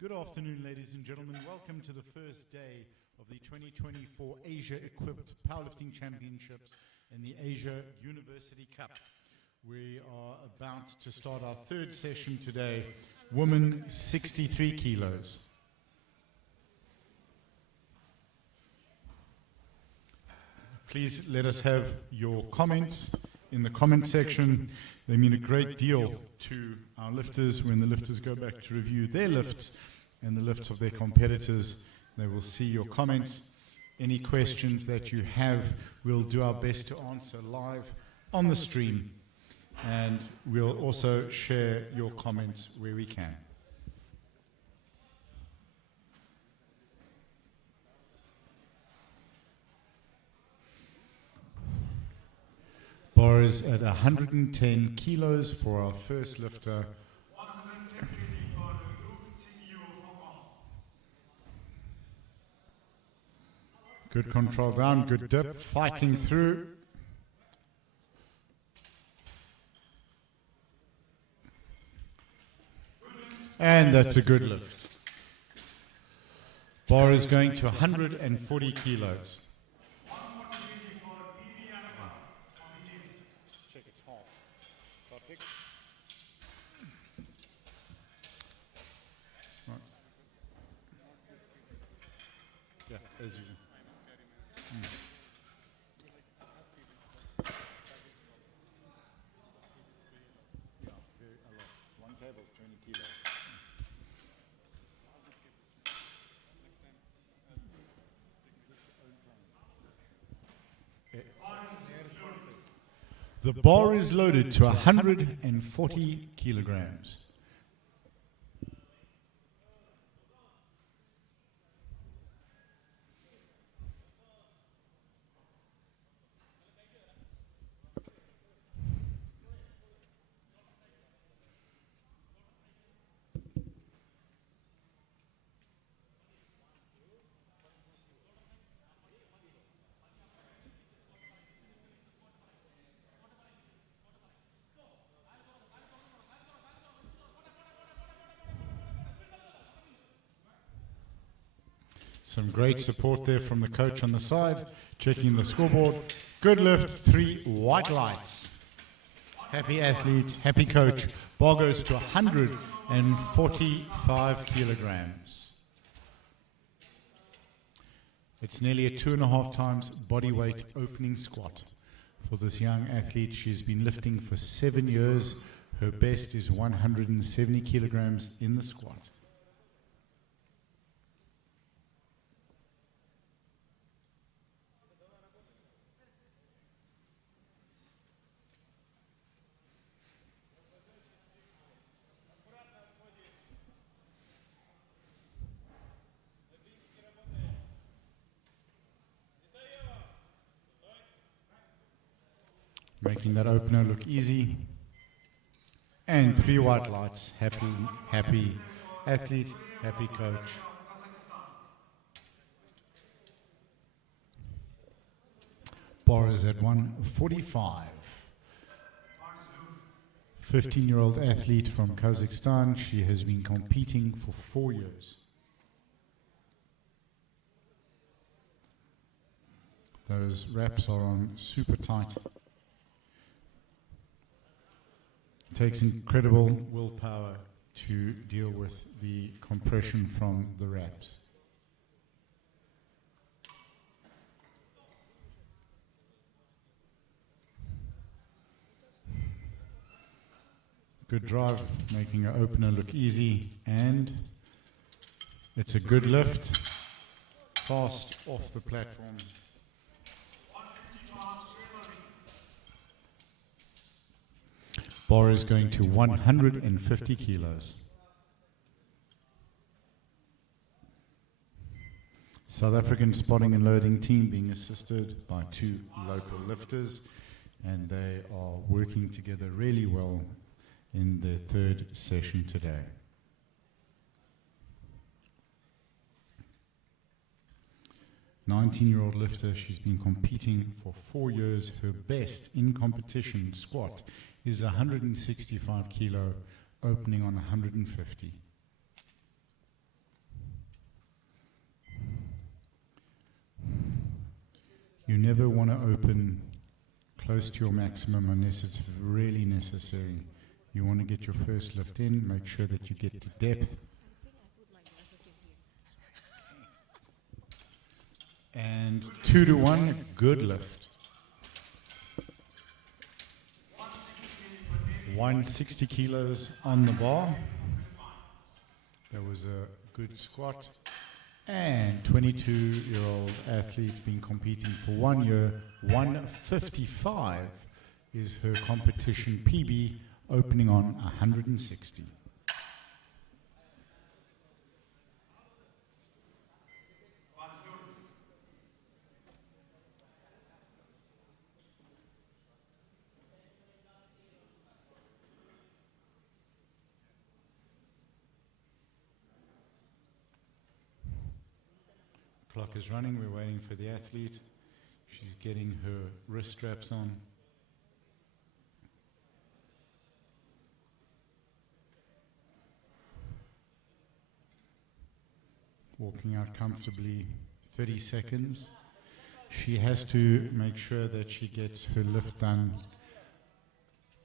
Good afternoon, ladies and gentlemen. Welcome to the first day of the 2024 Asia Equipped Powerlifting Championships and the Asia University Cup. We are about to start our third session today, women 63 kilos. Please let us have your comments in the comment section. They mean a great deal to our lifters when the lifters go back to review their lifts and the lifts of their competitors. They will see your comments. Any questions that you have, we'll do our best to answer live on the stream, and we'll also share your comments where we can. Bar is at 110 kilos for our first lifter. Good control down, good dip, fighting through. And that's a good lift. Bar is going to 140 kilos. Check it's half. Right. Yeah, as usual. One table, 20 kilos. The bar is loaded to 140 kilograms. Some great support there from the coach on the side, checking the scoreboard. Good lift, 3 white lights. Happy athlete, happy coach. Bar goes to 145 kilograms. It's nearly a 2.5 times body weight opening squat for this young athlete. She's been lifting for 7 years. Her best is 170 kilograms in the squat. Making that opener look easy. And 3 white lights. Happy athlete, happy coach. Bar is at 145. 15-year-old athlete from Kazakhstan. She has been competing for 4 years. Those wraps are on super tight. It takes incredible willpower to deal with the compression from the wraps. Good drive, making an opener look easy, and it's a good lift, fast off the platform. Bar is going to 150 kilos. South African spotting and loading team being assisted by 2 local lifters, and they are working together really well in the third session today. A 19-year-old lifter, she's been competing for 4 years. Her best in competition squat is 165 kilo, opening on 150. never want to open close to your maximum unless it's really necessary. You want to get your first lift in, make sure that you get to depth. And 2 to 1, good lift. 160 kilos on the bar. That was a good squat. And 22-year-old athlete been competing for 1 year. 155 is her competition PB, opening on 160. Clock is running, we're waiting for the athlete. She's getting her wrist straps on. Walking out comfortably, 30 seconds. She has to make sure that she gets her lift done.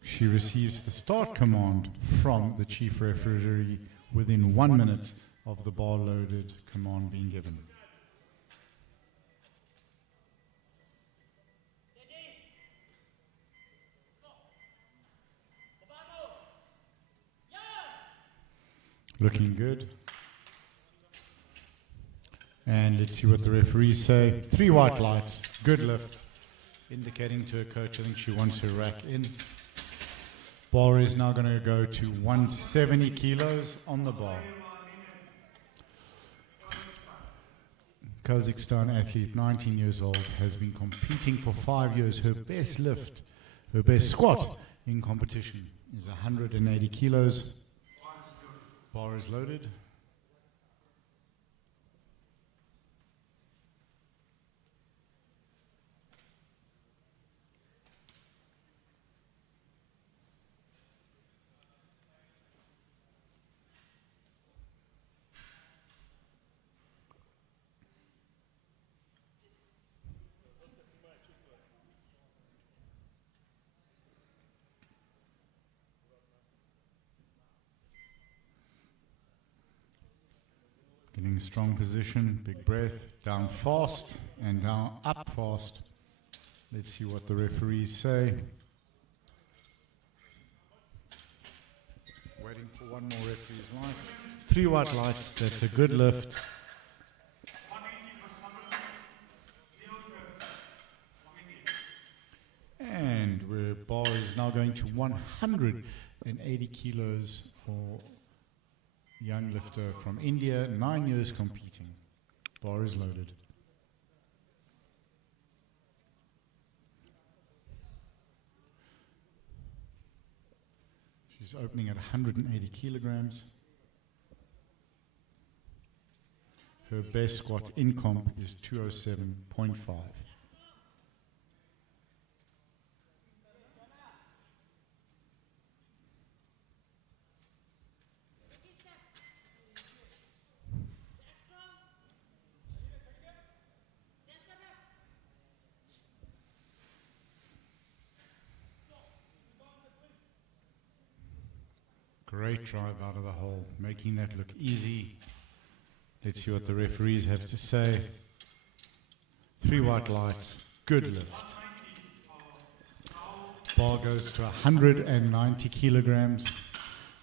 She receives the start command from the chief referee within 1 minute of the bar loaded command being given. Looking good. And let's see what the referees say. 3 white lights, good lift, indicating to her coach I think she wants her rack in. Bar is now going to go to 170 kilos on the bar. Kazakhstan athlete, 19 years old, has been competing for 5 years. Her best lift, her best squat in competition is 180 kilos. Bar is loaded. Getting a strong position, big breath, down fast and down up fast. Let's see what the referees say. Waiting for one more referee's lights. 3 white lights, that's a good lift. And where bar is now going to 180 kilos for young lifter from India, 9 years competing. Bar is loaded. She's opening at 180 kilograms. Her best squat in comp is 207.5. Great drive out of the hole, making that look easy. Let's see what the referees have to say. 3 white lights, good lift. Bar goes to 190 kilograms.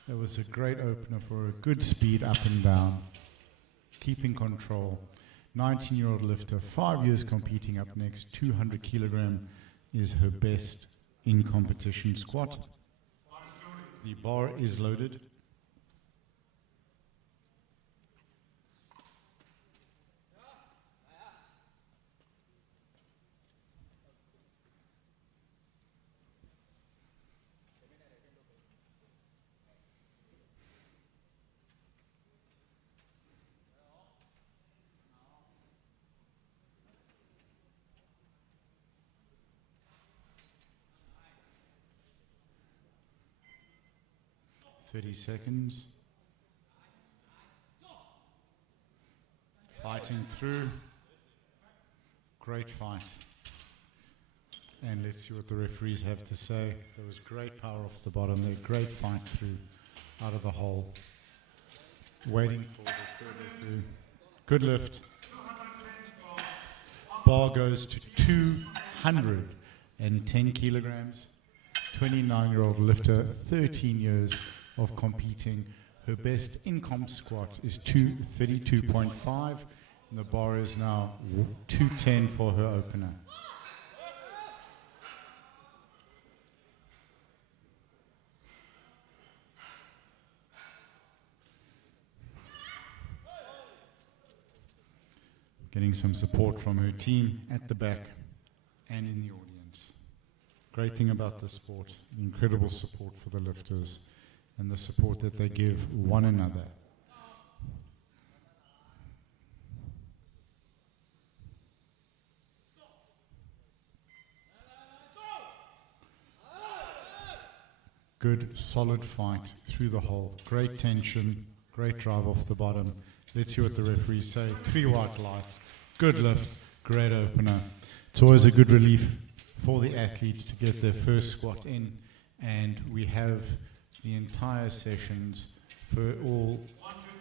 That was a great opener for a good speed up and down. Keeping control. 19-year-old lifter, 5 years competing up next, 200 kilogram is her best in competition squat. The bar is loaded. Seconds. Fighting through. Great fight. And let's see what the referees have to say. There was great power off the bottom there, great fight through, out of the hole. Waiting for the third referee. Good lift. Bar goes to 210 kilograms. 29-year-old lifter, 13 years of competing. Her best in-comp squat is 232.5, and the bar is now 210 for her opener. Getting some support from her team at the back and in the audience. Great thing about this sport, incredible support for the lifters and the support that they give one another. Good, solid fight through the hole. Great tension, great drive off the bottom. Let's see what the referees say. 3 white lights, good lift, great opener. It's always a good relief for the athletes to get their first squat in, and we have the entire sessions for all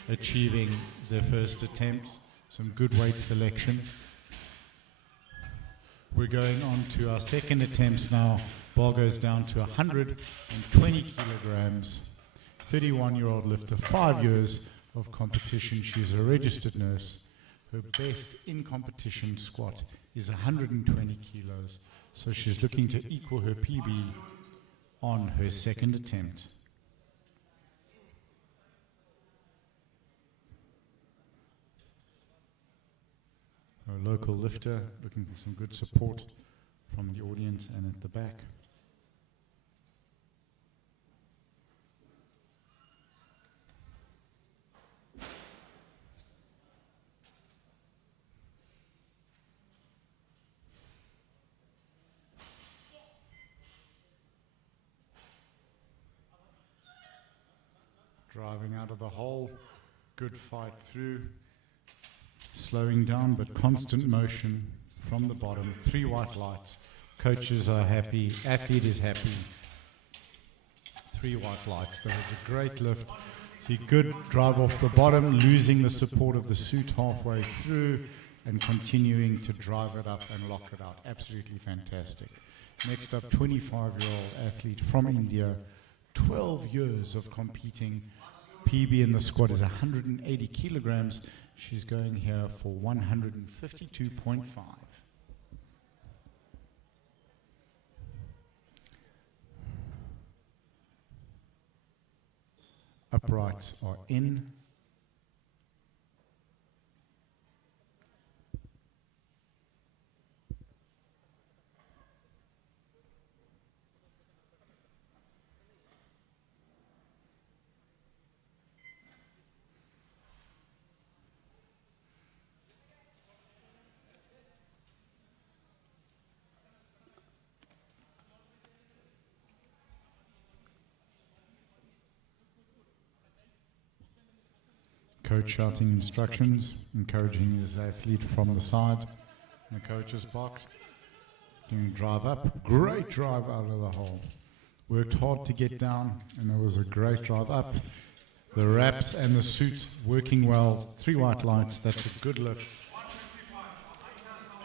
achieving their first attempt. Some good weight selection. We're going on to our second attempts now. Bar goes down to 120 kilograms. 31-year-old lifter, 5 years of competition. She's a registered nurse. Her best in competition squat is 120 kilos. So she's looking to equal her PB on her second attempt. Our local lifter looking for some good support from the audience and at the back. Driving out of the hole, good fight through, slowing down but constant motion from the bottom. 3 white lights, coaches are happy, athlete is happy. 3 white lights, that was a great lift. See, good drive off the bottom, losing the support of the suit halfway through and continuing to drive it up and lock it out. Absolutely fantastic. Next up, 25-year-old athlete from India, 12 years of competing. PB in the squat is 180 kilograms. She's going here for 152.5. Uprights are in. Coach shouting instructions, encouraging his athlete from the side in the coach's box. Doing a drive up, great drive out of the hole. Worked hard to get down, and there was a great drive up. The wraps and the suit working well. 3 white lights, that's a good lift.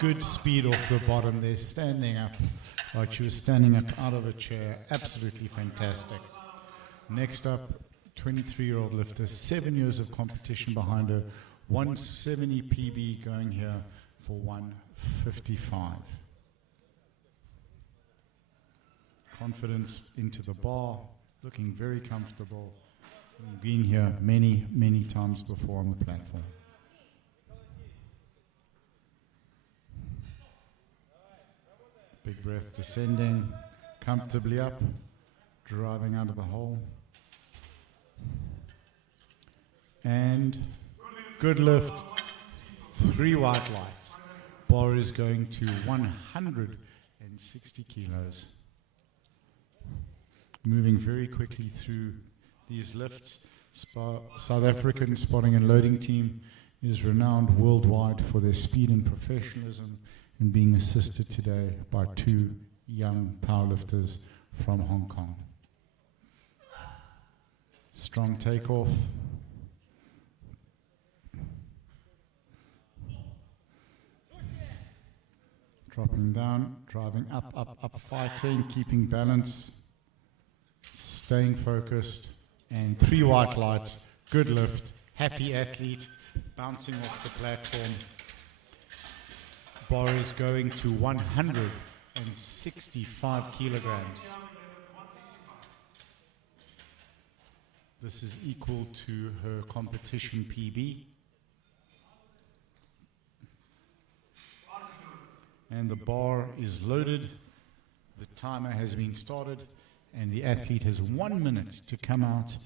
Good speed off the bottom there, standing up like she was standing up out of a chair. Absolutely fantastic. Next up, 23-year-old lifter, 7 years of competition behind her, 170 PB going here for 155. Confidence into the bar, looking very comfortable. We've been here many, many times before on the platform. Big breath descending, comfortably up, driving out of the hole. And good lift, 3 white lights. Bar is going to 160 kilos. Moving very quickly through these lifts. South African spotting and loading team is renowned worldwide for their speed and professionalism, and being assisted today by 2 young powerlifters from Hong Kong. Strong takeoff. Dropping down, driving up, fighting, keeping balance, staying focused, and 3 white lights, good lift, happy athlete, bouncing off the platform. Bar is going to 165 kilograms. This is equal to her competition PB. And the bar is loaded, the timer has been started, and the athlete has 1 minute to come out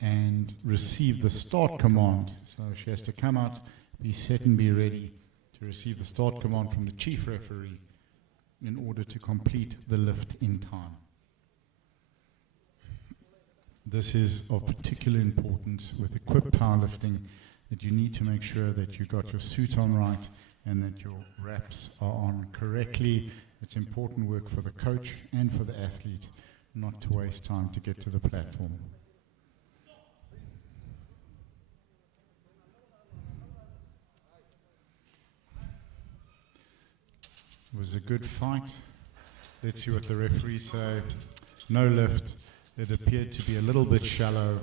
and receive the start command. So she has to come out, be set and be ready to receive the start command from the chief referee in order to complete the lift in time. This is of particular importance with equipped powerlifting, that you need to make sure that you got your suit on right and that your wraps are on correctly. It's important work for the coach and for the athlete not to waste time to get to the platform. It was a good fight. Let's see what the referees say. No lift. It appeared to be a little bit shallow.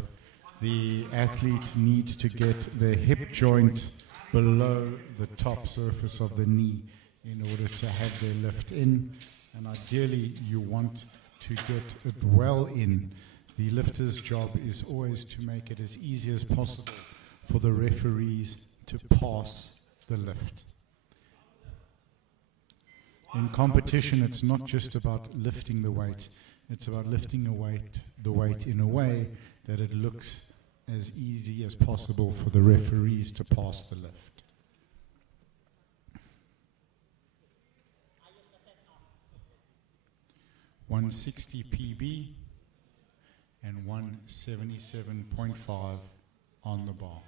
The athlete needs to get their hip joint below the top surface of the knee in order to have their lift in. And ideally, you want to get it well in. The lifter's job is always to make it as easy as possible for the referees to pass the lift. In competition, it's not just about lifting the weight. It's about lifting the weight in a way that it looks as easy as possible for the referees to pass the lift. .160 PB and 177.5 on the bar.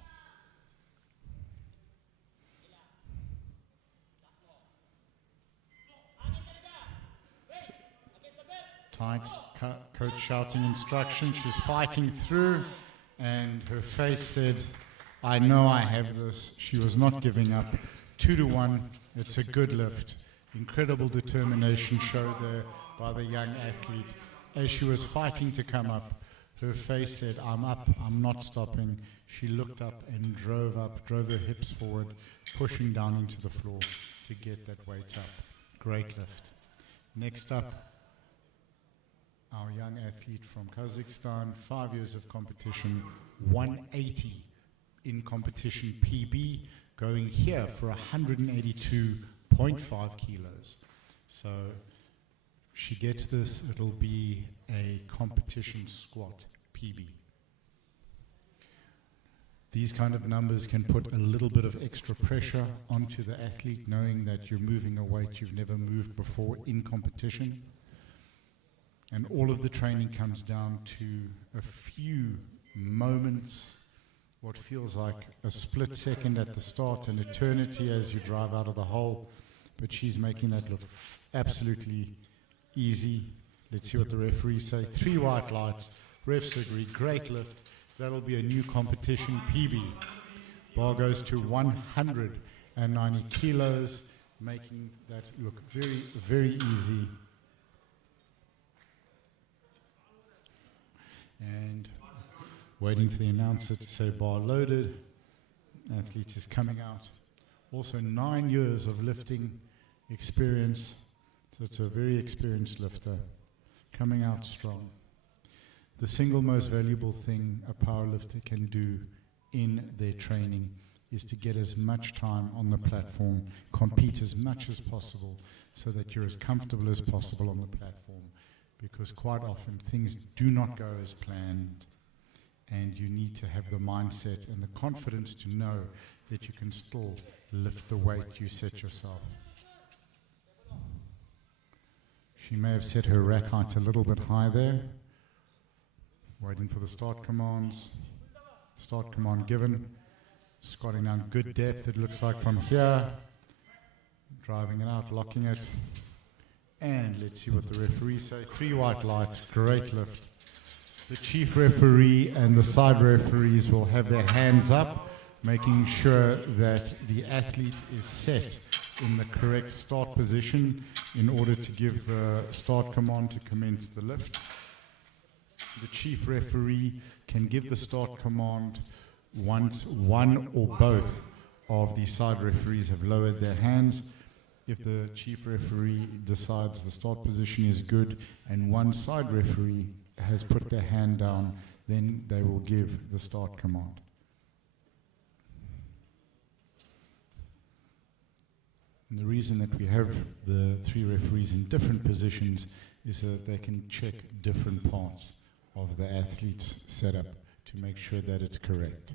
Tight, coach shouting instruction. She's fighting through, and her face said, I know I have this. She was not giving up. 2-1. It's a good lift. Incredible determination showed there by the young athlete. As she was fighting to come up, her face said, I'm up, I'm not stopping. She looked up and drove her hips forward, pushing down into the floor to get that weight up. Great lift. Next up, our young athlete from Kazakhstan, 5 years of competition, 180 in competition PB, going here for 182.5 kilos. So she gets this, it'll be a competition squat PB. These kind of numbers can put a little bit of extra pressure onto the athlete, knowing that you're moving a weight you've never moved before in competition. And all of the training comes down to a few moments, what feels like a split second at the start, an eternity as you drive out of the hole. But she's making that look absolutely easy. Let's see what the referees say. 3 white lights. Refs agree. Great lift. That'll be a new competition PB. Bar goes to 190 kilos, making that look very, very easy. And waiting for the announcer to say bar loaded. Athlete is coming out. Also 9 years of lifting experience. So it's a very experienced lifter. Coming out strong. The single most valuable thing a powerlifter can do in their training is to get as much time on the platform, compete as much as possible, so that you're as comfortable as possible on the platform. Because quite often things do not go as planned, and you need to have the mindset and the confidence to know that you can still lift the weight you set yourself. She may have set her rack height a little bit high there. Waiting for the start commands. Start command given. Squatting down good depth, it looks like from here. Driving it out, locking it. And let's see what the referees say. 3 white lights, great lift. The chief referee and the side referees will have their hands up, making sure that the athlete is set in the correct start position in order to give the start command to commence the lift. The chief referee can give the start command once one or both of the side referees have lowered their hands. If the chief referee decides the start position is good and one side referee has put their hand down, then they will give the start command. And the reason that we have the 3 referees in different positions is so that they can check different parts of the athlete's setup to make sure that it's correct.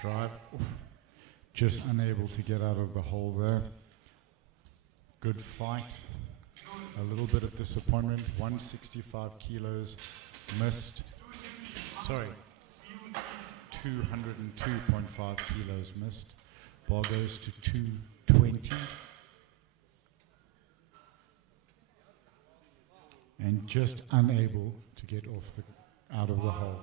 Drive. Oof. Just unable to get out of the hole there. Good fight. A little bit of disappointment. 165 kilos missed. Sorry. 202.5 kilos missed. Bar goes to 220. And just unable to get out of the hole.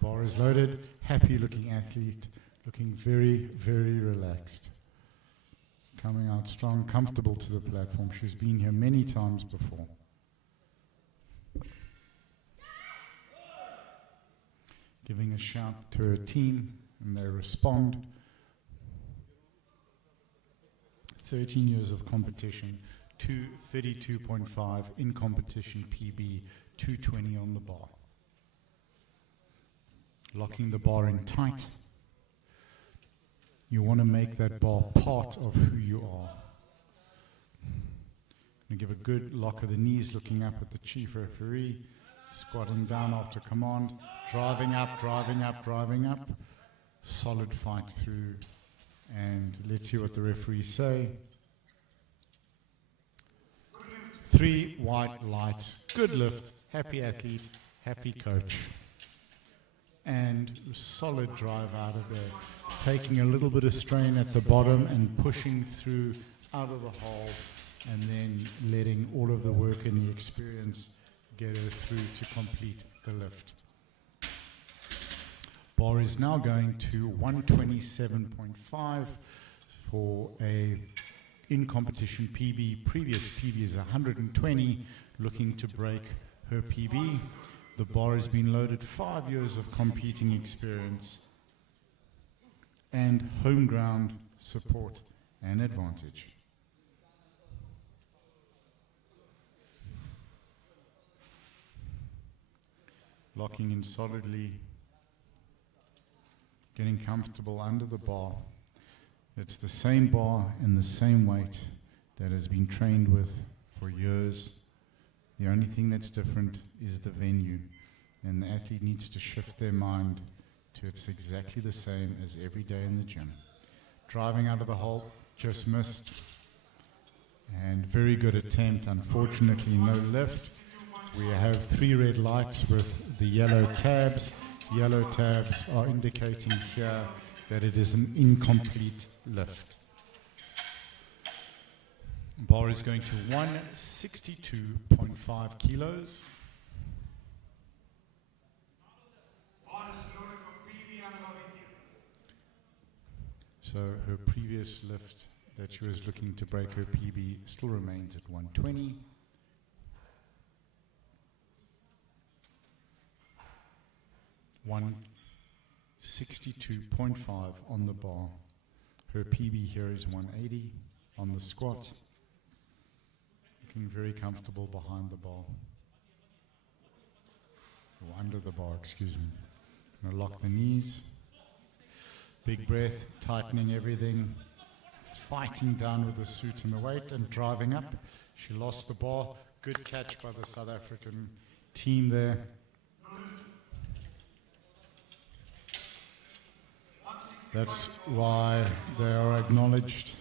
Bar is loaded, happy looking athlete, looking very, very relaxed. Coming out strong, comfortable to the platform. She's been here many times before. Giving a shout to her team, and they respond. 13 years of competition, 232.5 in competition PB, 220 on the bar. Locking the bar in tight. You want to make that bar part of who you are. And give a good lock of the knees, looking up at the chief referee, squatting down after command, driving up, driving up, driving up. Solid fight through. And let's see what the referees say. 3 white lights, good lift, happy athlete, happy coach. And solid drive out of there, taking a little bit of strain at the bottom and pushing through out of the hole, and then letting all of the work and the experience get her through to complete the lift. Bar is now going to 127.5 for a in-competition PB. Previous PB is 120, looking to break her PB. The bar has been loaded, 5 years of competing experience and home ground support and advantage. Locking in solidly, getting comfortable under the bar. It's the same bar and the same weight that has been trained with for years. The only thing that's different is the venue, and the athlete needs to shift their mind to it's exactly the same as every day in the gym. Driving out of the hole, just missed, and very good attempt, unfortunately no lift. We have 3 red lights with the yellow tabs. Yellow tabs are indicating here that it is an incomplete lift. Bar is going to 162.5 kilos. So her previous lift that she was looking to break her PB still remains at 120. $162.5 on the bar. Her PB here is 180 on the squat. Looking very comfortable behind the bar. Or under the bar, excuse me. Gonna lock the knees. Big breath, tightening everything. Fighting down with the suit and the weight and driving up. She lost the bar. Good catch by the South African team there. That's why they are acknowledged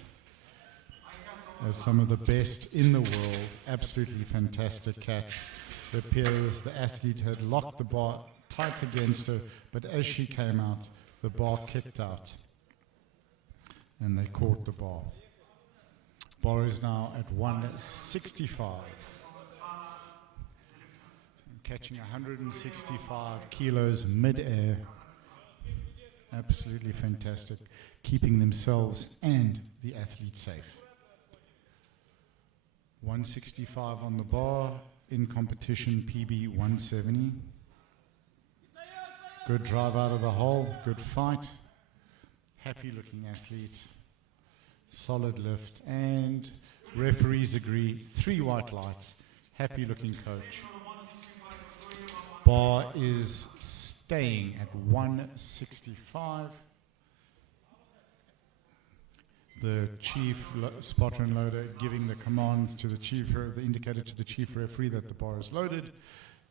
as some of the best in the world. Absolutely fantastic catch. It appears the athlete had locked the bar tight against her, but as she came out, the bar kicked out, and they caught the bar. Bar is now at 165. Catching 165 kilos mid-air. Absolutely fantastic. Keeping themselves and the athlete safe. 165 on the bar. In competition, PB 170. Good drive out of the hole. Good fight. Happy looking athlete. Solid lift. And referees agree. 3 white lights. Happy looking coach. Bar is staying at 165. The chief spotter and loader giving the command to the chief, the indicator to the chief referee that the bar is loaded,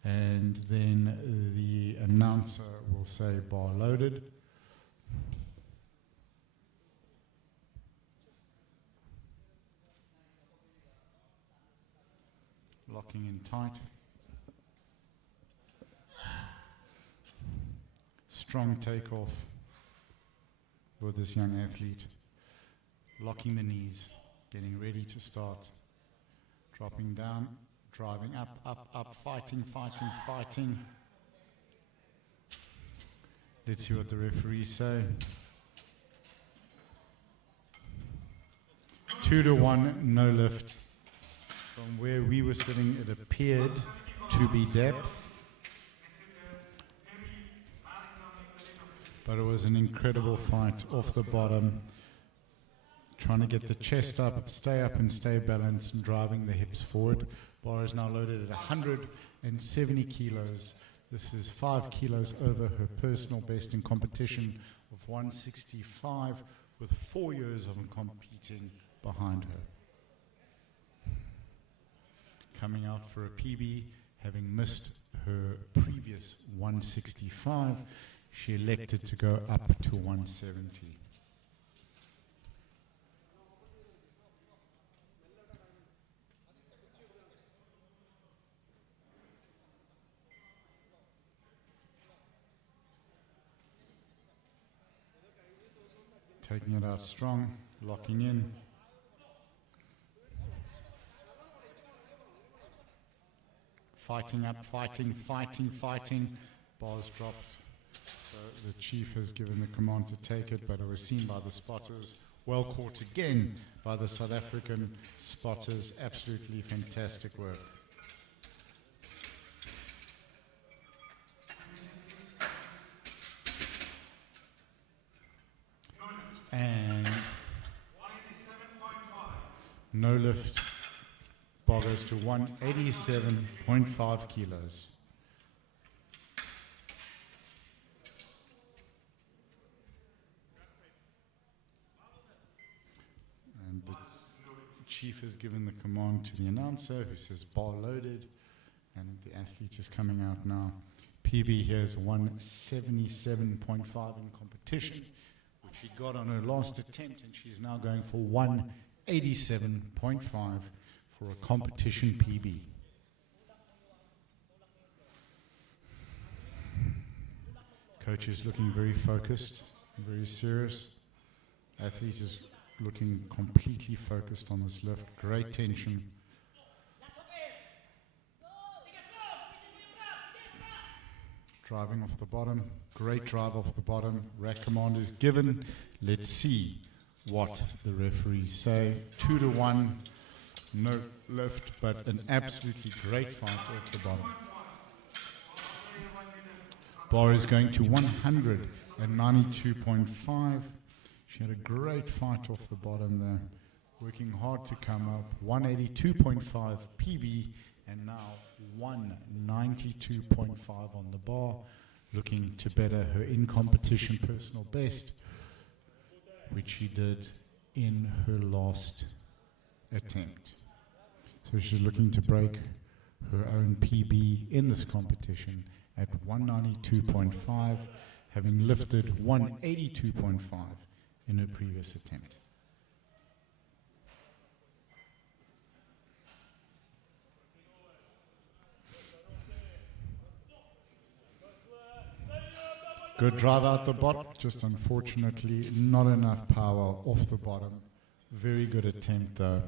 and then the announcer will say bar loaded. Locking in tight. Strong takeoff with this young athlete. Locking the knees, getting ready to start. Dropping down, driving up, up, up, fighting, fighting, fighting. Let's see what the referees say. 2-1, no lift. From where we were sitting, it appeared to be depth. But it was an incredible fight off the bottom, trying to get the chest up and stay balanced, and driving the hips forward. Bar is now loaded at 170 kilos. This is 5 kilos over her personal best in competition of 165, with 4 years of competing behind her. Coming out for a PB, having missed her previous 165, she elected to go up to 170. Taking it out strong, locking in. Fighting up, fighting, fighting, fighting. Bars dropped. So the chief has given the command to take it, but it was seen by the spotters. Well caught again by the South African spotters. Absolutely fantastic work. And no lift. Bar goes to 187.5 kilos. And the chief has given the command to the announcer, who says bar loaded, and the athlete is coming out now. PB here is 177.5 in competition, which she got on her last attempt, and she's now going for 187.5 for a competition PB. Coach is looking very focused, very serious. Athlete is looking completely focused on this lift. Great tension. Driving off the bottom. Great drive off the bottom. Rack command is given. Let's see what the referees say. 2-1. No lift, but an absolutely great fight off the bottom. Bar is going to 192.5. She had a great fight off the bottom there, working hard to come up. 182.5 PB, and now 192.5 on the bar, looking to better her in-competition personal best, which she did in her last attempt. So she's looking to break her own PB in this competition at 192.5, having lifted 182.5 in her previous attempt. Good drive out the bottom, just unfortunately not enough power off the bottom. Very good attempt though.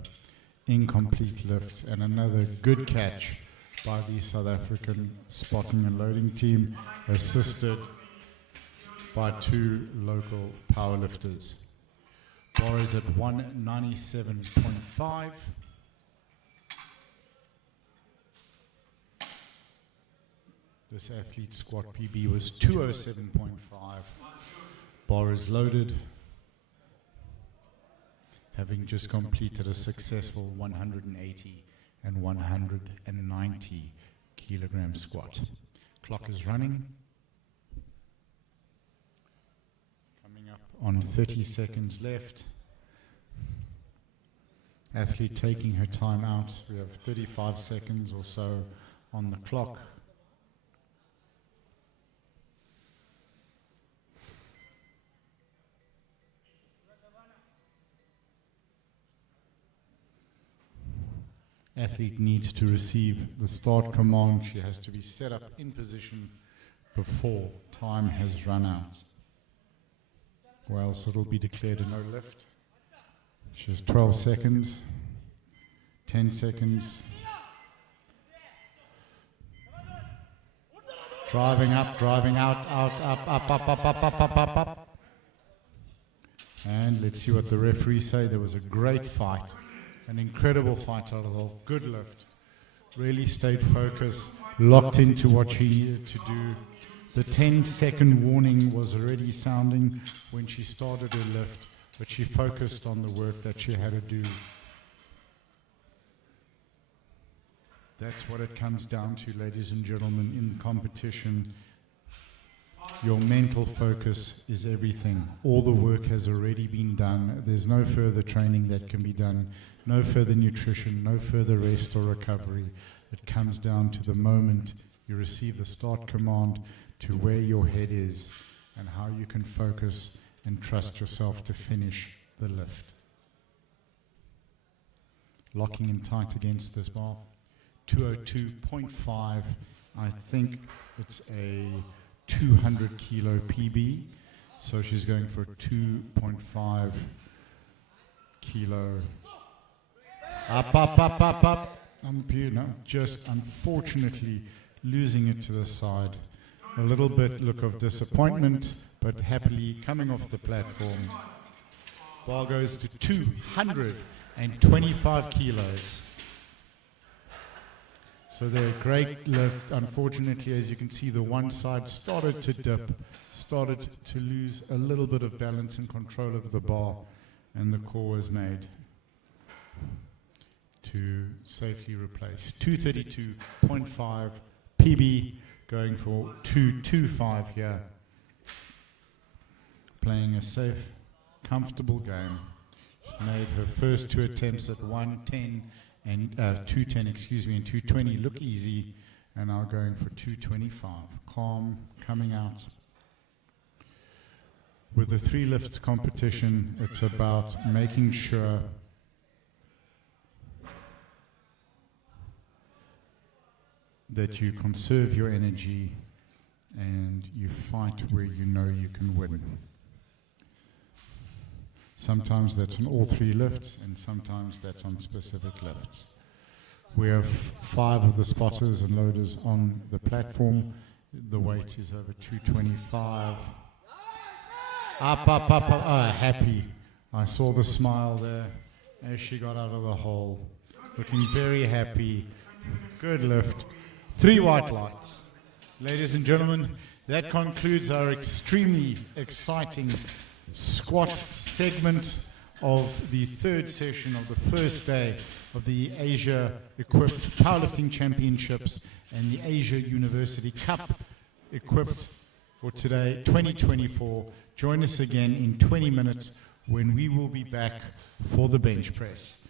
Incomplete lift, and another good catch by the South African spotting and loading team, assisted by 2 local powerlifters. Bar is at 197.5. This athlete's squat PB was 207.5. Bar is loaded, having just completed a successful 180 and 190 kilogram squat. Clock is running. Coming up on 30 seconds left. Athlete taking her time out. We have 35 seconds or so on the clock. Athlete needs to receive the start command. She has to be set up in position before time has run out, or else it'll be declared a no lift. She has 12 seconds, 10 seconds. Driving up, driving out, up. And let's see what the referees say. There was a great fight. An incredible fight out of the hole. Good lift. Really stayed focused, locked into what she needed to do. The 10-second warning was already sounding when she started her lift, but she focused on the work that she had to do. That's what it comes down to, ladies and gentlemen, in competition. Your mental focus is everything. All the work has already been done. There's no further training that can be done, no further nutrition, no further rest or recovery. It comes down to the moment you receive the start command, to where your head is and how you can focus and trust yourself to finish the lift. Locking in tight against this bar. 202.5. I think it's a 200 kilo PB, so she's going for 2.5 kilo. Up. Just unfortunately losing it to the side. A little bit look of disappointment, but happily coming off the platform. Bar goes to 225 kilos. So they're a great lift. Unfortunately, as you can see, the one side started to dip, started to lose a little bit of balance and control of the bar, and the call was made to safely replace. 232.5 PB, going for 225 here. Playing a safe, comfortable game. She made her first 2 attempts at 110 and 210, and 220 look easy, and now going for 225. Calm, coming out. With the 3 lifts competition, it's about making sure that you conserve your energy and you fight where you know you can win. Sometimes that's on all 3 lifts, and sometimes that's on specific lifts. We have 5 of the spotters and loaders on the platform. The weight is over 225. Up. Happy. I saw the smile there as she got out of the hole. Looking very happy. Good lift. 3 white lights. Ladies and gentlemen, that concludes our extremely exciting squat segment of the 3rd session of the first day of the Asia Equipped Powerlifting Championships and the Asia University Cup Equipped for today, 2024. Join us again in 20 minutes when we will be back for the bench press.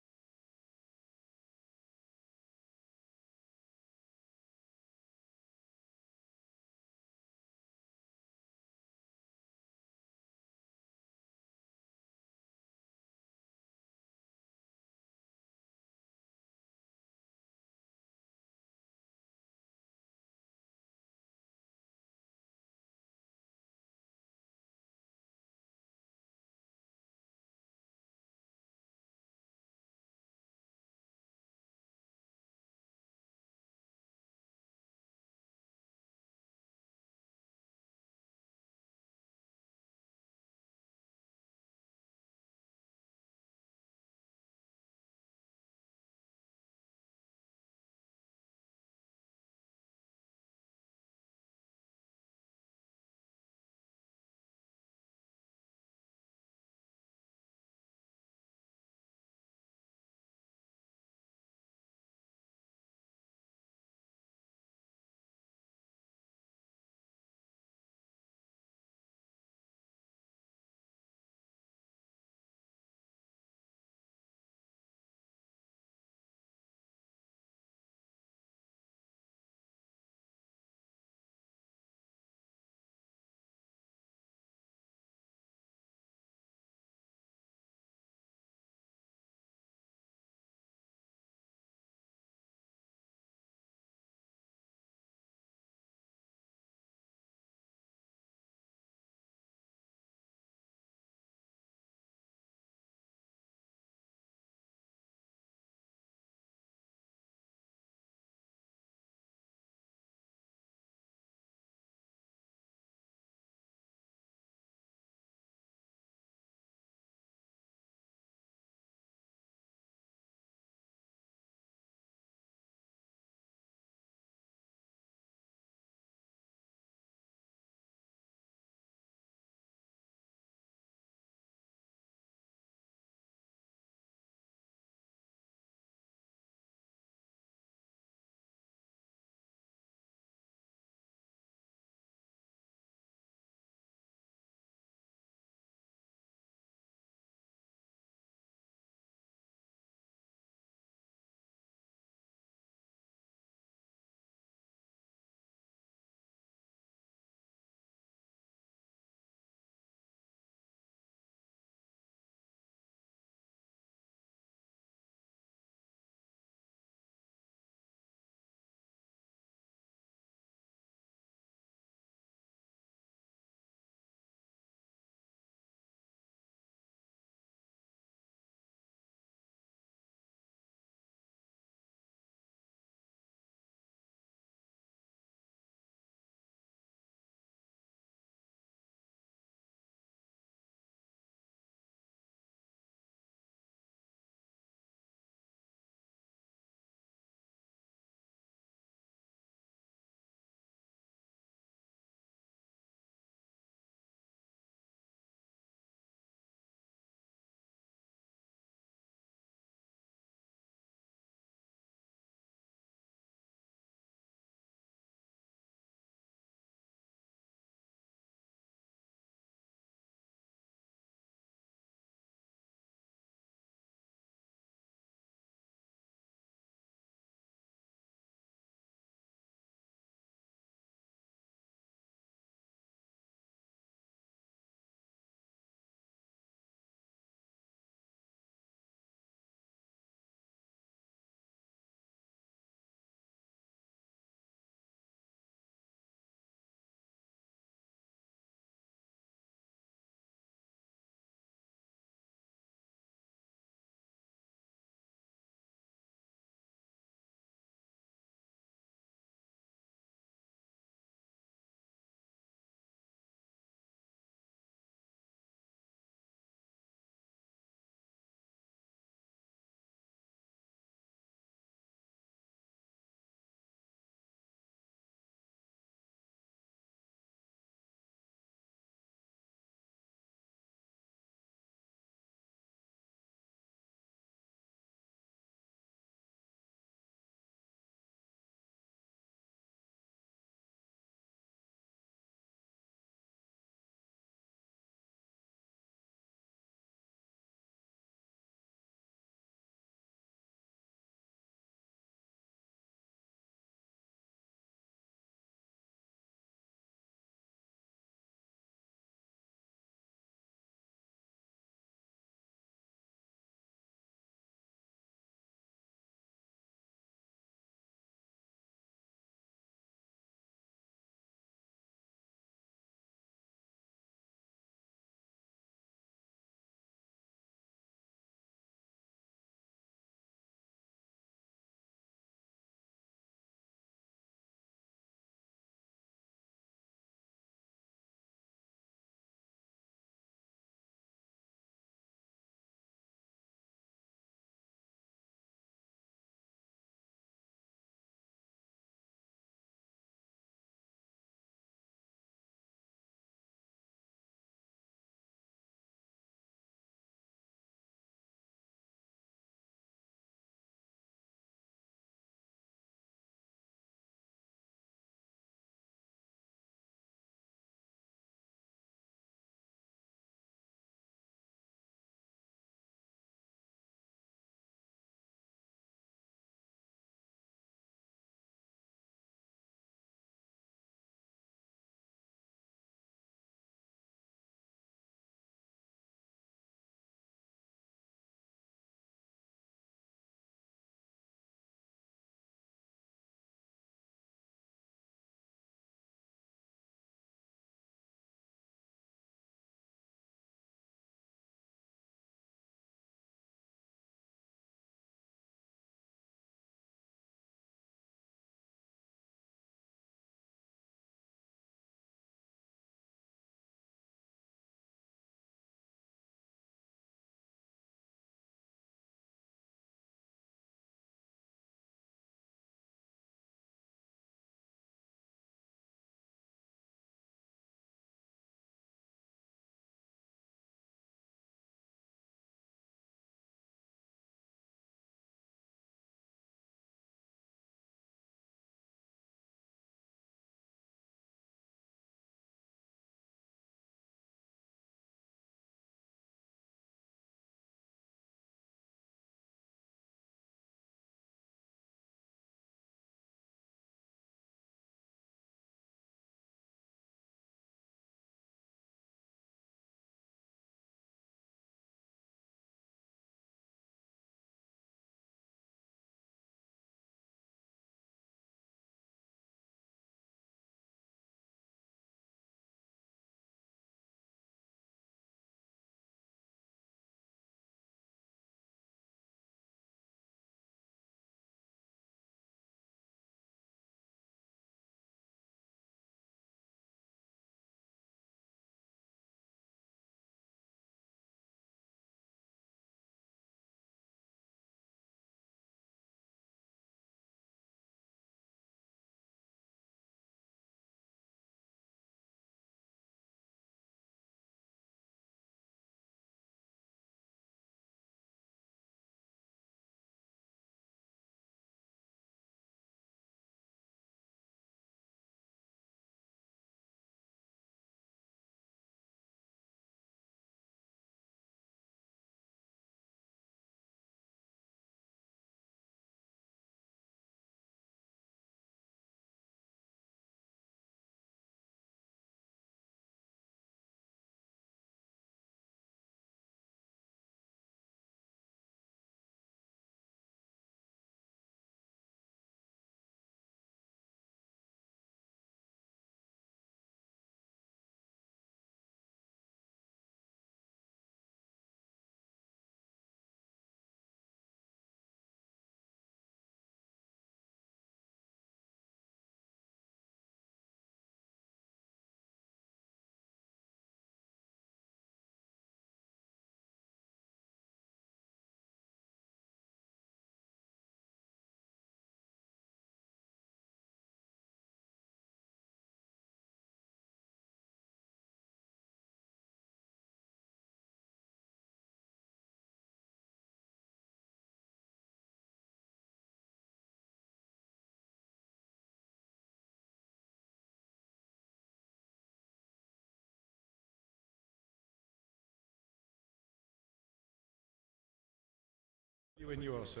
When you are, sir.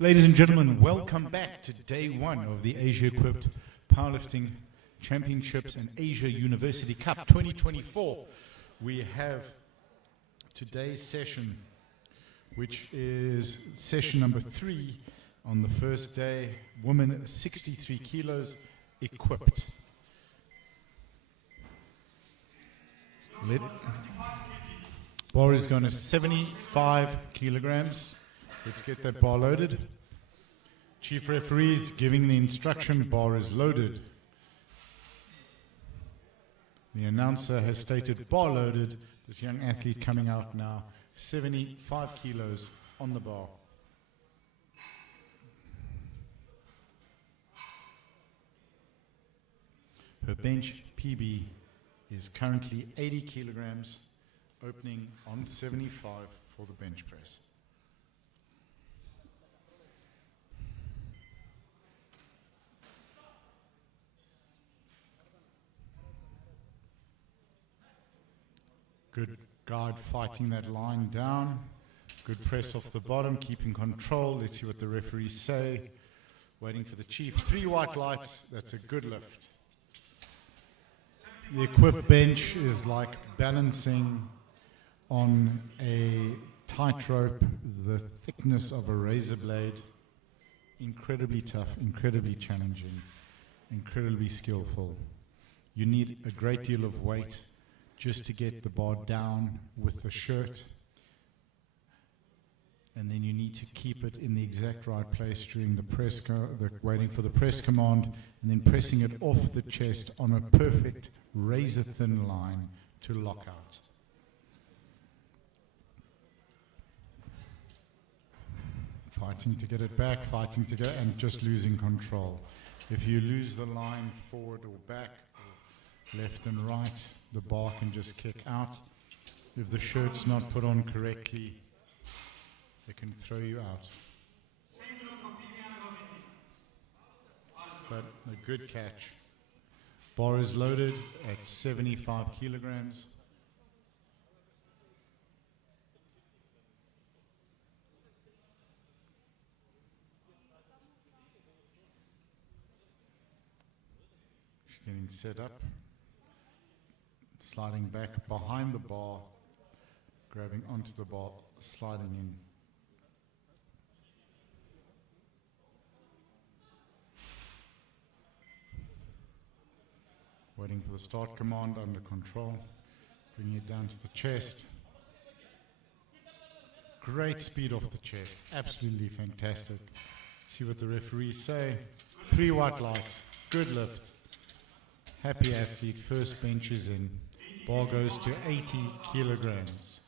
Ladies and gentlemen, welcome back to day one of the Asia-equipped Powerlifting Championships and Asia University Cup 2024. We have today's session, which is session number 3 on the first day, women 63 kilos equipped. Bar is going to 75 kilograms. Let's get that bar loaded. Chief referees giving the instruction, bar is loaded. The announcer has stated bar loaded. This young athlete coming out now, 75 kilos on the bar. Her bench PB is currently 80 kilograms, opening on 75 for the bench press. Good guard fighting that line down. Good press off the bottom, keeping control. Let's see what the referees say. Waiting for the chief. 3 white lights. That's a good lift. The equipped bench is like balancing on a tightrope, the thickness of a razor blade. Incredibly tough, incredibly challenging, incredibly skillful. You need a great deal of weight just to get the bar down with the shirt, and then you need to keep it in the exact right place during the press, waiting for the press command, and then pressing it off the chest on a perfect razor thin line to lock out. Fighting to get it back, fighting to get, and just losing control. If you lose the line forward or back, left and right, the bar can just kick out. If the shirt's not put on correctly, they can throw you out. But a good catch. Bar is loaded at 75 kilograms. She's getting set up. Sliding back behind the bar, grabbing onto the bar, sliding in. Waiting for the start command, under control. Bringing it down to the chest. Great speed off the chest, absolutely fantastic. See what the referees say. 3 white lights, good lift. Happy athlete, first bench is in. Bar goes to 80 kilograms.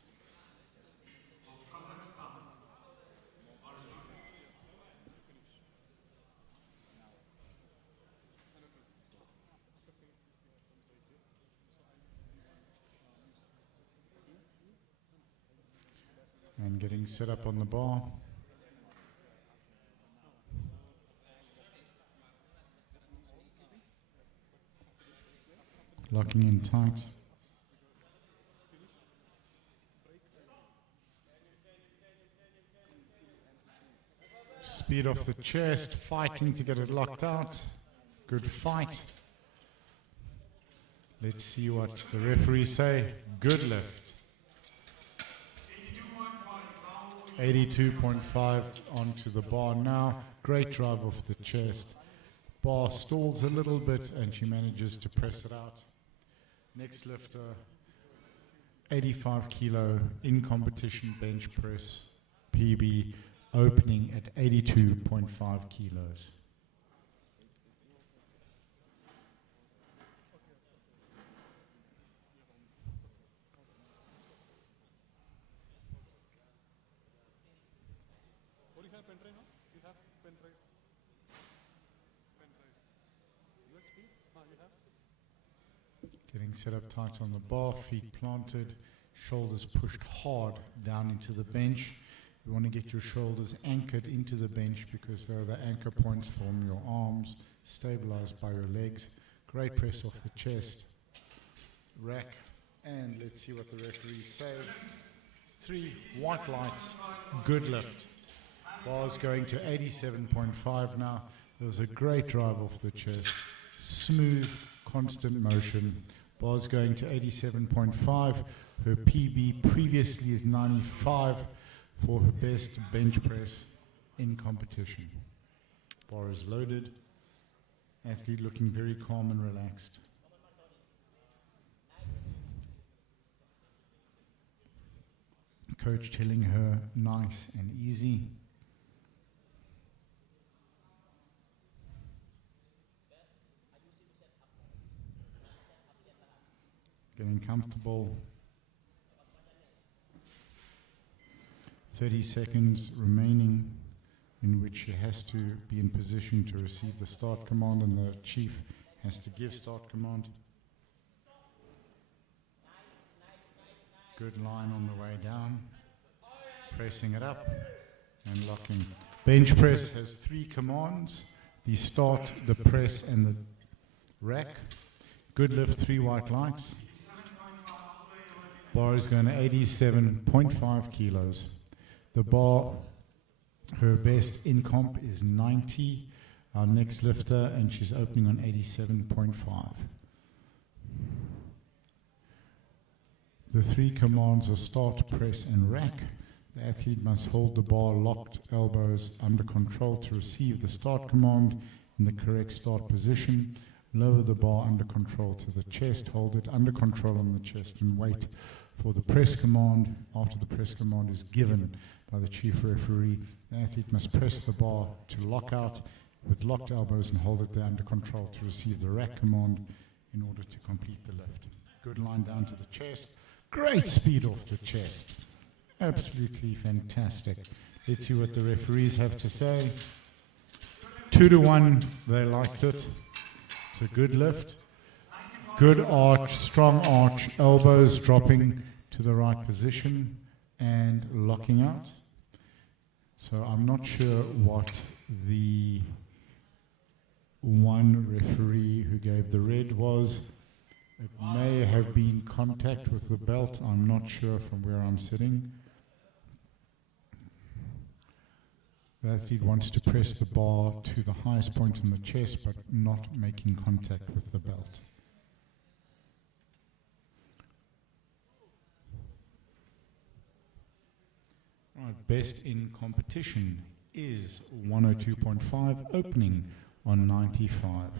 And getting set up on the bar. Locking in tight. Speed off the chest, fighting to get it locked out. Good fight. Let's see what the referees say. Good lift. 82.5 onto the bar now. Great drive off the chest. Bar stalls a little bit and she manages to press it out. Next lifter, 85 kilo in competition bench press, PB, opening at 82.5 kilos. What do you have, pen drive now? You have pen drive. Pen drive. USB? You have? Getting set up tight on the bar, feet planted, shoulders pushed hard down into the bench. You want to get your shoulders anchored into the bench because they're the anchor points from your arms, stabilized by your legs. Great press off the chest, rack, and let's see what the referees say. 3 white lights, good lift. Bars going to 87.5 now. There was a great drive off the chest. Smooth, constant motion. Bars going to 87.5. Her PB previously is 95 for her best bench press in competition. Bar is loaded. Athlete looking very calm and relaxed. Coach telling her nice and easy. Getting comfortable. 30 seconds remaining in which she has to be in position to receive the start command, and the chief has to give start command. Good line on the way down. Pressing it up and locking. Bench press has 3 commands: the start, the press, and the rack. Good lift, 3 white lights. Bar is going to 87.5 kilos. The bar, her best in comp is 90. Our next lifter, and she's opening on 87.5. The 3 commands are start, press, and rack. The athlete must hold the bar locked, elbows under control to receive the start command in the correct start position. Lower the bar under control to the chest, hold it under control on the chest, and wait for the press command. After the press command is given by the chief referee, the athlete must press the bar to lock out with locked elbows and hold it there under control to receive the rack command in order to complete the lift. Good line down to the chest. Great speed off the chest. Absolutely fantastic. Let's see what the referees have to say. 2-1, they liked it. It's a good lift. Good arch, strong arch, elbows dropping to the right position and locking out. So I'm not sure what the one referee who gave the red was. It may have been contact with the belt. I'm not sure from where I'm sitting. The athlete wants to press the bar to the highest point in the chest, but not making contact with the belt. Right, best in competition is 102.5, opening on 95.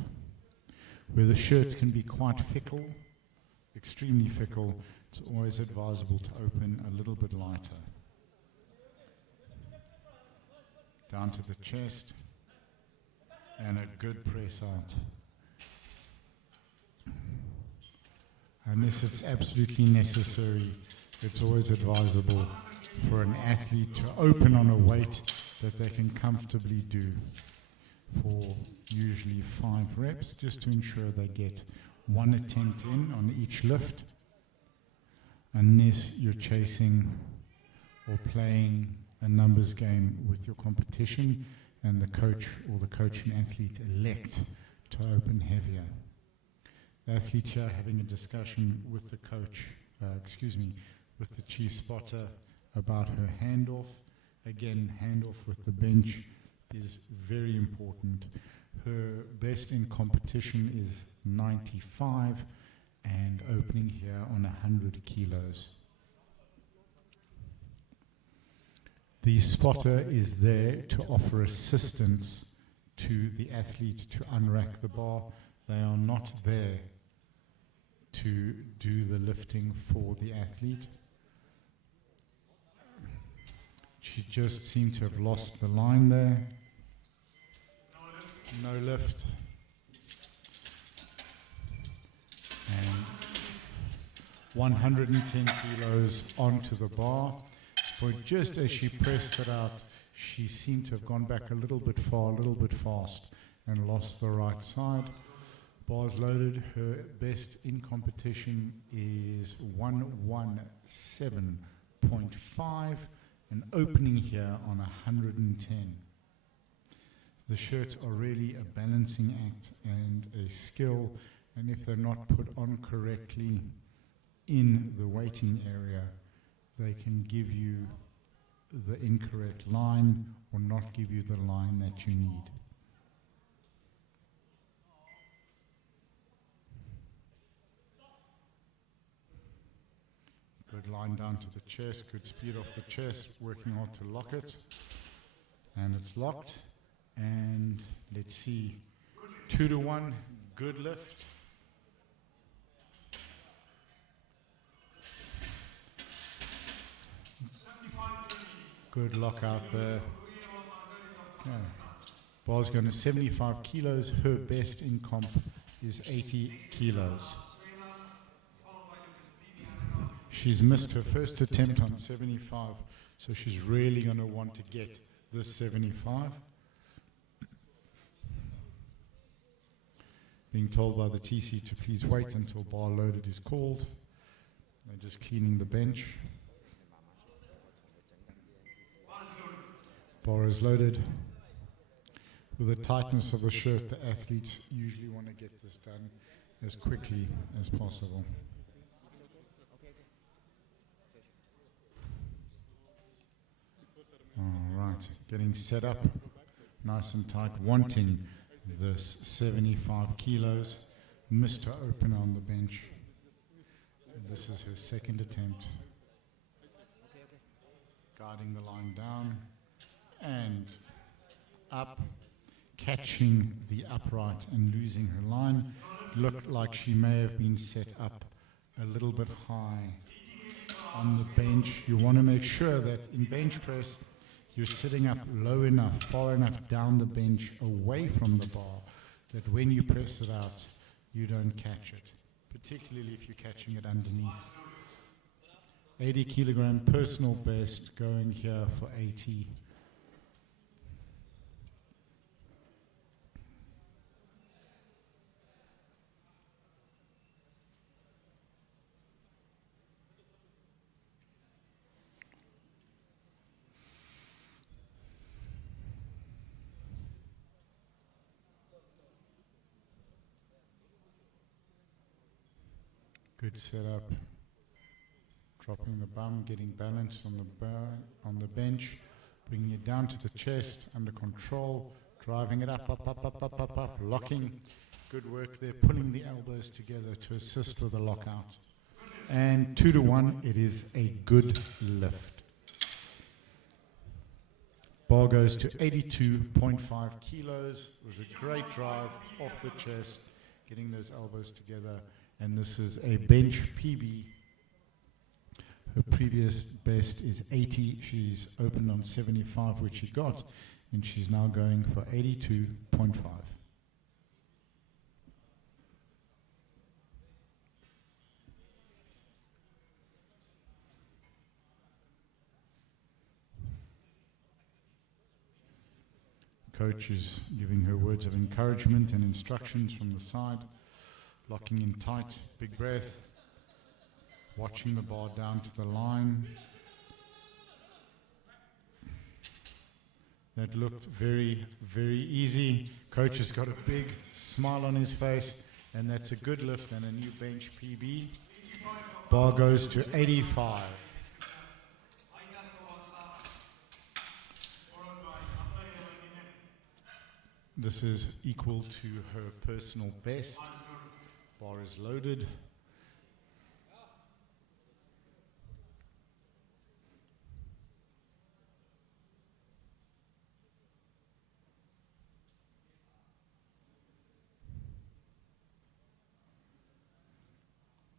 Where the shirts can be quite fickle, extremely fickle, it's always advisable to open a little bit lighter. Down to the chest, and a good press out. Unless it's absolutely necessary, it's always advisable for an athlete to open on a weight that they can comfortably do for usually 5 reps, just to ensure they get 1 attempt in on each lift, unless you're chasing or playing a numbers game with your competition and the coach or the coaching athlete elect to open heavier. The athlete here having a discussion with the coach, with the chief spotter about her handoff. Again, handoff with the bench is very important. Her best in competition is 95 and opening here on 100 kilos. The spotter is there to offer assistance to the athlete to unrack the bar. They are not there to do the lifting for the athlete. She just seemed to have lost the line there. No lift. And 110 kilos onto the bar. For just as she pressed it out, she seemed to have gone back a little bit far, a little bit fast, and lost the right side. Bars loaded. Her best in competition is 117.5, and opening here on 110. The shirts are really a balancing act and a skill, and if they're not put on correctly in the waiting area, they can give you the incorrect line or not give you the line that you need. Good line down to the chest, good speed off the chest, working hard to lock it. And it's locked. And let's see, 2-1, good lift. Good lock out there. Okay. Bar's going to 75 kilos. Her best in comp is 80 kilos. She's missed her first attempt on 75, so she's really going to want to get this 75. Being told by the TC to please wait until bar loaded is called. They're just cleaning the bench. Bar is loaded. With the tightness of the shirt, the athletes usually want to get this done as quickly as possible. All right, getting set up, nice and tight, wanting this 75 kilos. Missed her opener on the bench. And this is her second attempt. Guiding the line down and up, catching the upright and losing her line. Looked like she may have been set up a little bit high on the bench. You want to make sure that in bench press you're sitting up low enough, far enough down the bench away from the bar that when you press it out you don't catch it, particularly if you're catching it underneath. 80 kilogram personal best going here for 80. Good setup. Dropping the bum, getting balanced on the bench, bringing it down to the chest, under control, driving it up, locking. Good work there, pulling the elbows together to assist with the lockout. And 2-1, it is a good lift. Bar goes to 82.5 kilos. It was a great drive off the chest, getting those elbows together. And this is a bench PB. Her previous best is 80. She's opened on 75, which she got, and she's now going for 82.5. Coach is giving her words of encouragement and instructions from the side. Locking in tight, big breath, watching the bar down to the line. That looked very, very easy. Coach has got a big smile on his face, and that's a good lift and a new bench PB. Bar goes to 85. This is equal to her personal best. Bar is loaded.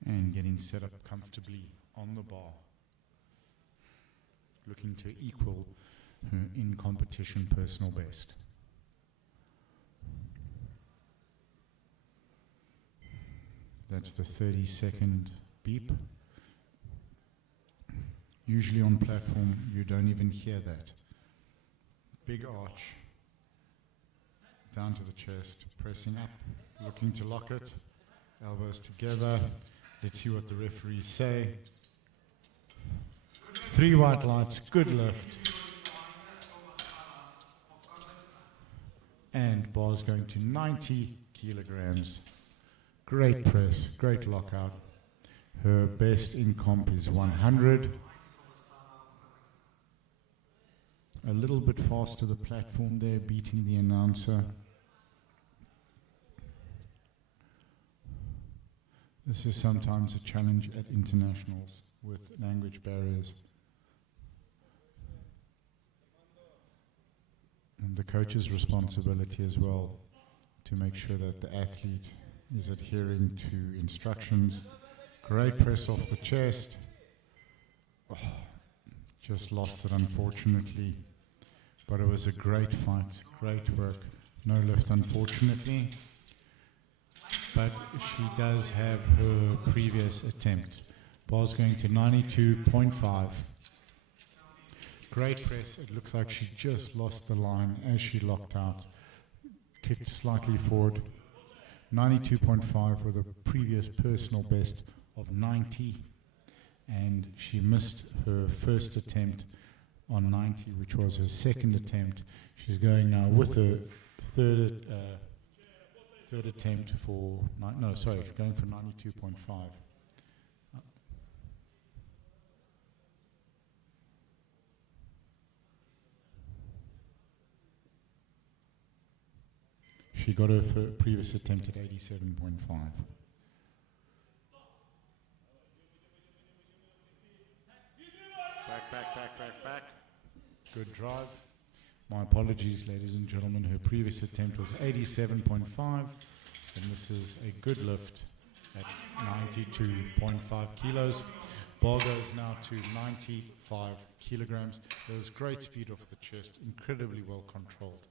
And getting set up comfortably on the bar. Looking to equal her in competition personal best. That's the 30-second beep. Usually on platform, you don't even hear that. Big arch, down to the chest, pressing up, looking to lock it, elbows together. Let's see what the referees say. 3 white lights, good lift. And bar's going to 90 kilograms. Great press, great lockout. Her best in comp is 100. A little bit fast to the platform there, beating the announcer. This is sometimes a challenge at internationals with language barriers. And the coach's responsibility as well to make sure that the athlete is adhering to instructions. Great press off the chest. Oh, just lost it unfortunately. But it was a great fight, great work. No lift unfortunately. But she does have her previous attempt. Bar's going to 92.5. Great press. It looks like she just lost the line as she locked out. Kicked slightly forward. 92.5 with a previous personal best of 90. And she missed her first attempt on 90, which was her second attempt. She's going now with her third attempt for, going for 92.5. She got her previous attempt at 87.5. Back. Good drive. My apologies, ladies and gentlemen. Her previous attempt was 87.5, and this is a good lift at 92.5 kilos. Bar goes now to 95 kilograms. There's great speed off the chest, incredibly well controlled.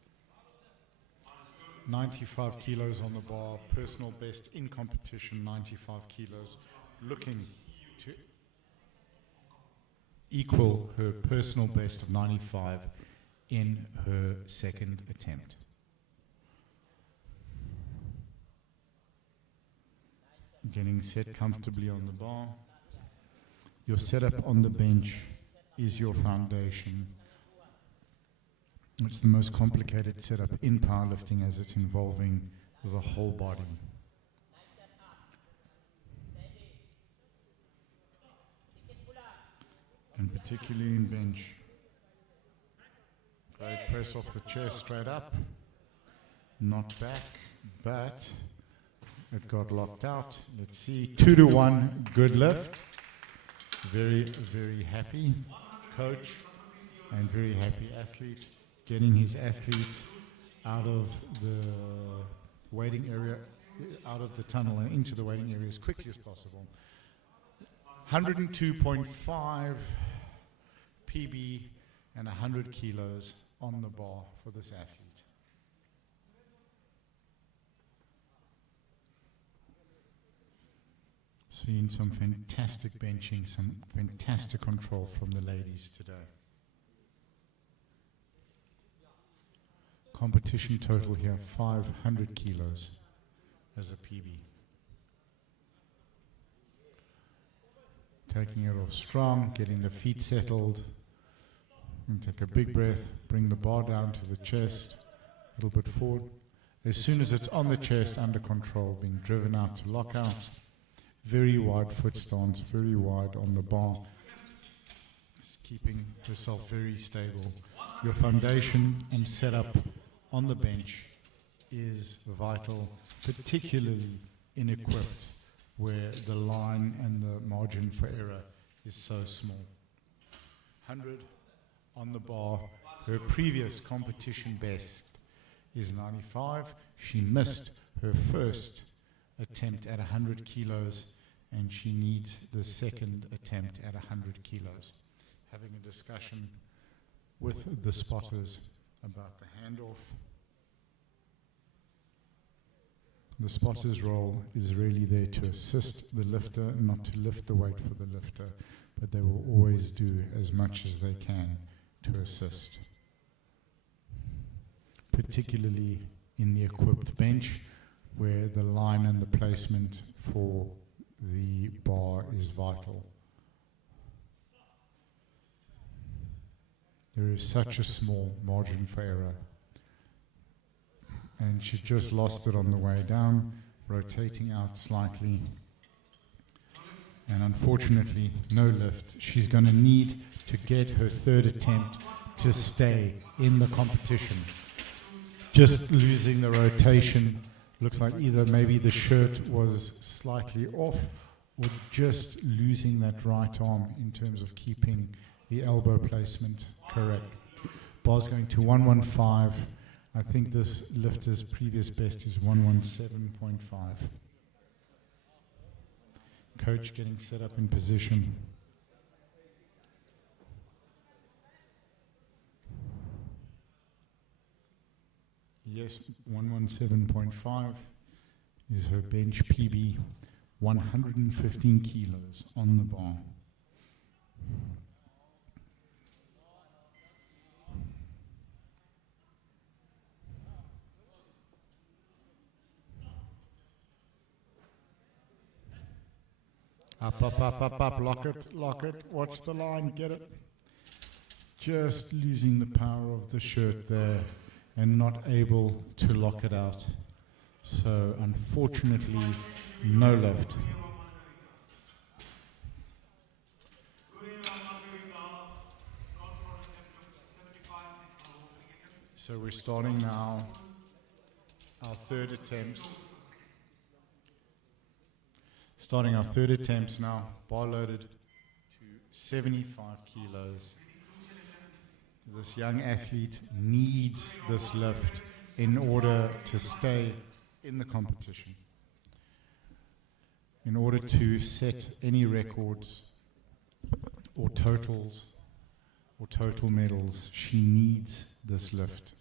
95 kilos on the bar, personal best in competition, 95 kilos, looking to equal her personal best of 95 in her second attempt. Getting set comfortably on the bar. Your setup on the bench is your foundation. It's the most complicated setup in powerlifting as it's involving the whole body. And particularly in bench. Great press off the chest straight up. Not back, but it got locked out. Let's see, 2-1, good lift. Very, very happy coach and very happy athlete. Getting his athlete out of the waiting area, out of the tunnel and into the waiting area as quickly as possible. 102.5 PB and 100 kilos on the bar for this athlete. Seeing some fantastic benching, some fantastic control from the ladies today. Competition total here, 500 kilos as a PB. Taking it off strong, getting the feet settled. And take a big breath, bring the bar down to the chest, a little bit forward. As soon as it's on the chest, under control, being driven out to lock out. Very wide foot stance, very wide on the bar. Just keeping yourself very stable. Your foundation and setup on the bench is vital, particularly in equipped, where the line and the margin for error is so small. 100 on the bar. Her previous competition best is 95. She missed her first attempt at 100 kilos, and she needs the second attempt at 100 kilos. Having a discussion with the spotters about the handoff. The spotter's role is really there to assist the lifter, not to lift the weight for the lifter, but they will always do as much as they can to assist. Particularly in the equipped bench, where the line and the placement for the bar is vital. There is such a small margin for error. And she just lost it on the way down, rotating out slightly. And unfortunately, no lift. She's going to need to get her third attempt to stay in the competition. Just losing the rotation. Looks like either maybe the shirt was slightly off or just losing that right arm in terms of keeping the elbow placement correct. Bar's going to 115. I think this lifter's previous best is 117.5. Coach getting set up in position. Yes, 117.5 is her bench PB, 115 kilos on the bar. Up, up, up, up, up, lock it, watch the line, get it. Just losing the power of the shirt there and not able to lock it out. So unfortunately, no lift. So we're starting now our third attempts. Starting our third attempts now, bar loaded to 75 kilos. This young athlete needs this lift in order to stay in the competition. In order to set any records or totals or total medals, she needs this lift.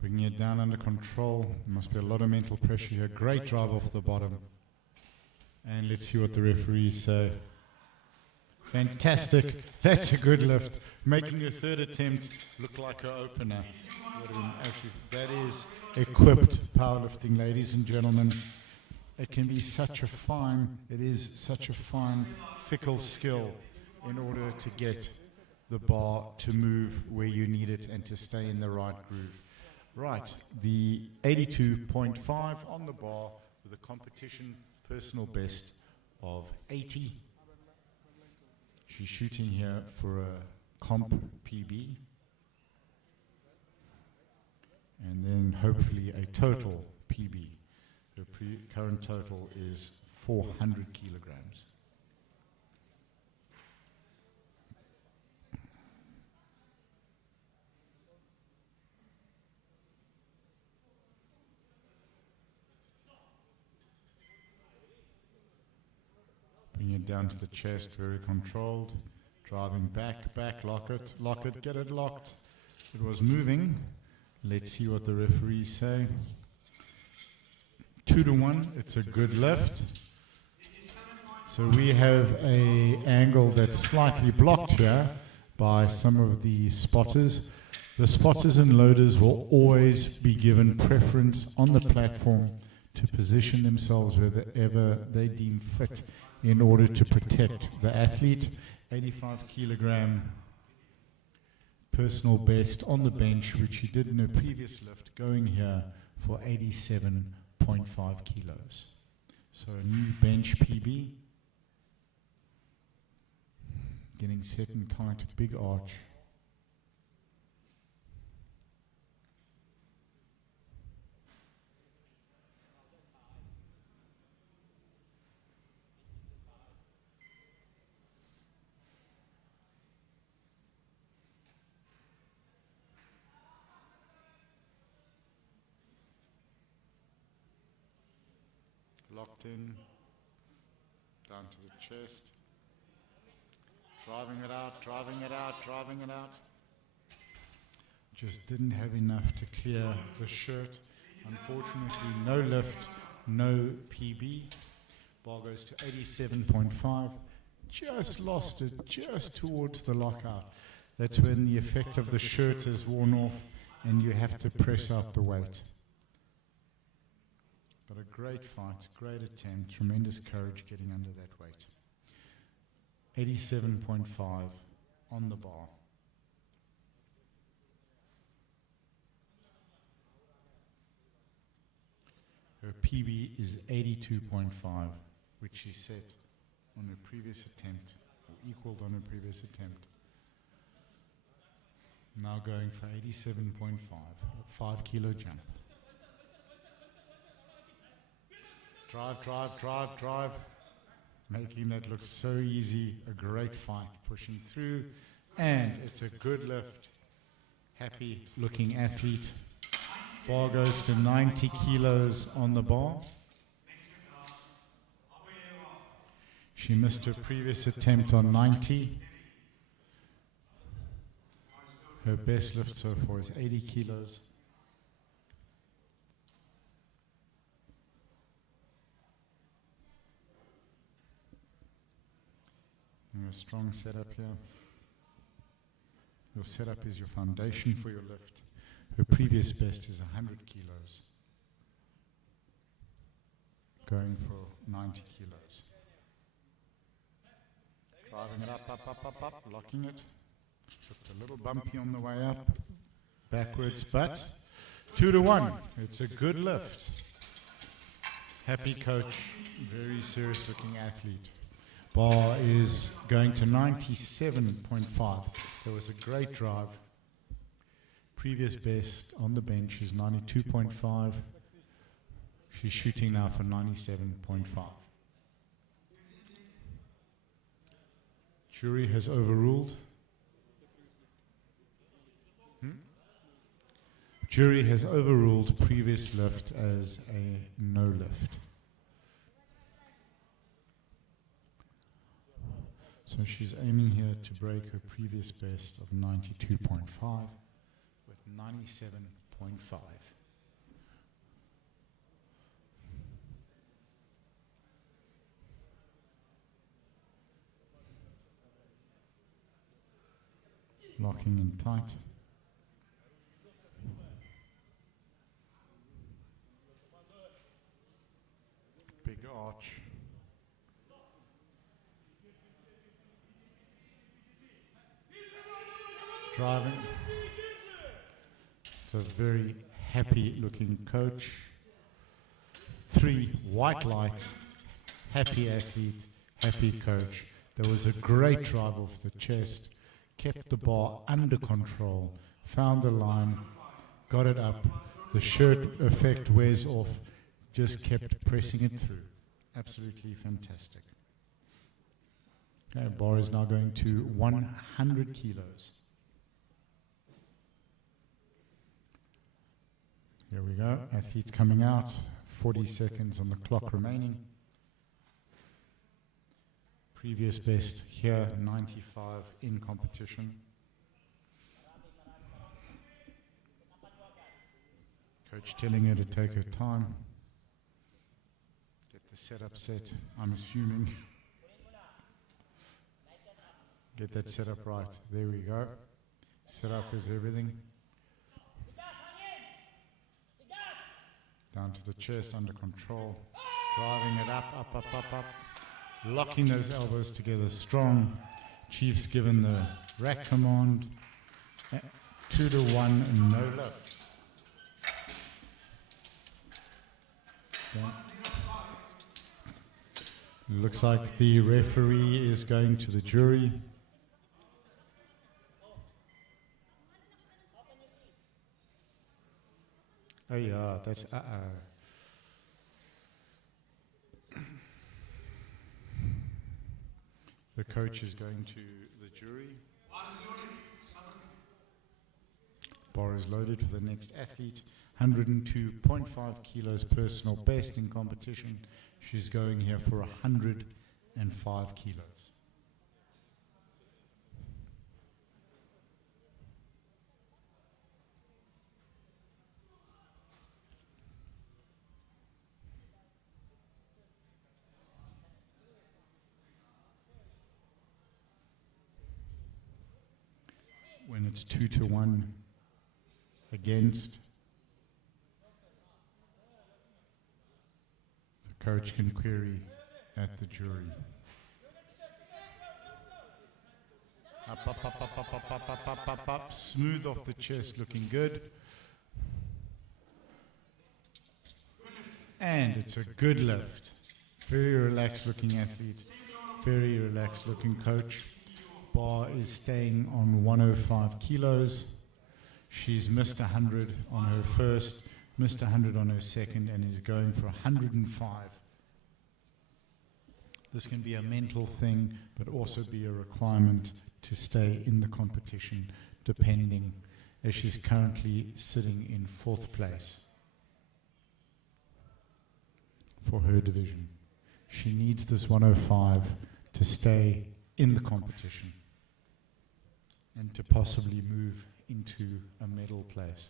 Bringing it down under control. There must be a lot of mental pressure here. Great drive off the bottom. And let's see what the referees say. Fantastic. That's a good lift. Making your third attempt look like an opener. That is equipped powerlifting, ladies and gentlemen. It can be such a fine, fickle skill in order to get the bar to move where you need it and to stay in the right groove. Right, the 82.5 on the bar with a competition personal best of 80. She's shooting here for a comp PB. And then hopefully a total PB. Her current total is 400 kilograms. Bring it down to the chest, very controlled. Driving back, lock it, get it locked. It was moving. Let's see what the referees say. 2-1, it's a good lift. So we have an angle that's slightly blocked here by some of the spotters. The spotters and loaders will always be given preference on the platform to position themselves wherever they deem fit in order to protect the athlete. 85 kilogram personal best on the bench, which he did in a previous lift, going here for 87.5 kilos. So a new bench PB. Getting set and tight, big arch. Locked in, down to the chest, driving it out. Just didn't have enough to clear the shirt. Unfortunately, no lift, no PB. Bar goes to 87.5. Just lost it, just towards the lockout. That's when the effect of the shirt is worn off and you have to press out the weight. But a great fight, great attempt, tremendous courage getting under that weight. 87.5 on the bar. Her Her PB is 82.5, which she set on her previous attempt, or equaled on her previous attempt. Now going for 87.5, a 5 kilo jump. Drive, drive, drive, drive. Making that look so easy, a great fight, pushing through, and it's a good lift. Happy looking athlete. Bar goes to 90 kilos on the bar. She missed her previous attempt on 90. Her best lift so far is 80 kilos. And a strong setup here. Your setup is your foundation for your lift. Her previous best is 100 kilos. Going for 90 kilos. Driving it up, up, up, up, up, locking it. Looked a little bumpy on the way up. Backwards, but 2 to 1. It's a good lift. Happy coach, very serious looking athlete. Bar is going to 97.5. There was a great drive. Previous best on the bench is 92.5. She's shooting now for 97.5. Jury has overruled. Jury has overruled previous lift as a no lift. So she's aiming here to break her previous best of 92.5 with 97.5. Locking in tight. Big arch. Driving. It's a very happy looking coach. 3 white lights. Happy athlete, happy coach. There was a great drive off the chest. Kept the bar under control. Found the line. Got it up. The shirt effect wears off. Just kept pressing it through. Absolutely fantastic. Okay, bar is now going to 100 kilos. Here we go. Athletes coming out. 40 seconds on the clock remaining. Previous best here, 95 in competition. Coach telling her to take her time. Get the setup set, I'm assuming. Get that setup right. There we go. Setup is everything. Down to the chest, under control. Driving it up, up, up, up, up. Locking those elbows together strong. Chief's given the rack command. 2 to 1, no lift. Okay. Looks like the referee is going to the jury. Oh yeah, that's The coach is going to the jury. Bar is loaded for the next athlete. 102.5 kilos personal best in competition. She's going here for 105 kilos. When it's 2 to 1 against, the coach can query at the jury. Up, up, up, up, up, up, up, up, up, up, up. Smooth off the chest, looking good. And it's a good lift. Very relaxed looking athlete. Very relaxed looking coach. Bar is staying on 105 kilos. She's missed 100 on her first, missed 100 on her second, and is going for 105. This can be a mental thing, but also be a requirement to stay in the competition, depending, as she's currently sitting in 4th place for her division. She needs this 105 to stay in the competition and to possibly move into a medal place.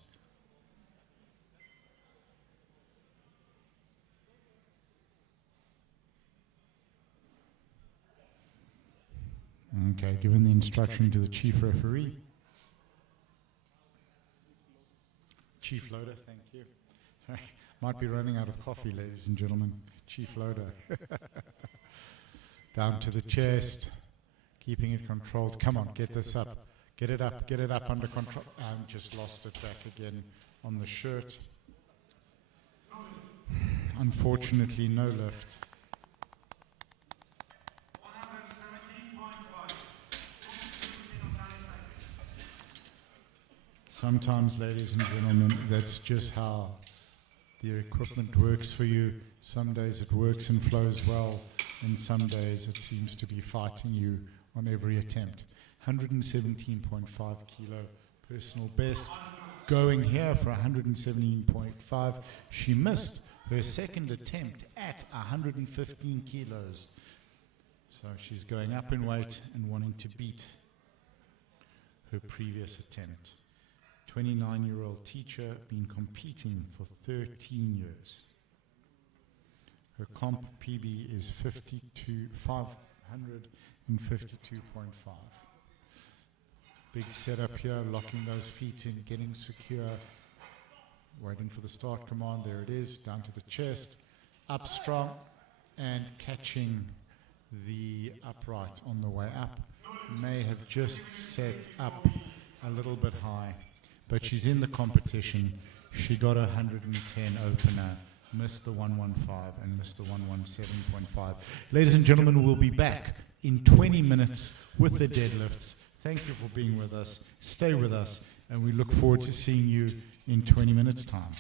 Okay, given the instruction to the chief referee. Chief loader, thank you. Sorry, might be running out of coffee, ladies and gentlemen. Chief loader. Down to the chest, keeping it controlled. Come on, get this up. Get it up under control. Just lost it back again on the shirt. Unfortunately, no lift. Sometimes, ladies and gentlemen, that's just how the equipment works for you. Some days it works and flows well, and some days it seems to be fighting you on every attempt. 117.5 kilo personal best, going here for 117.5. She missed her second attempt at 115 kilos. So she's going up in weight and wanting to beat her previous attempt. 29-year-old teacher, been competing for 13 years. Her comp PB is 552.5. Big setup here, locking those feet in, getting secure, waiting for the start command. There it is, down to the chest, up strong, and catching the upright on the way up. May have just set up a little bit high, but she's in the competition. She got a 110 opener, missed the 115 and missed the 117.5. Ladies and gentlemen, we'll be back in 20 minutes with the deadlifts. Thank you for being with us. Stay with us, and we look forward to seeing you in 20 minutes' time.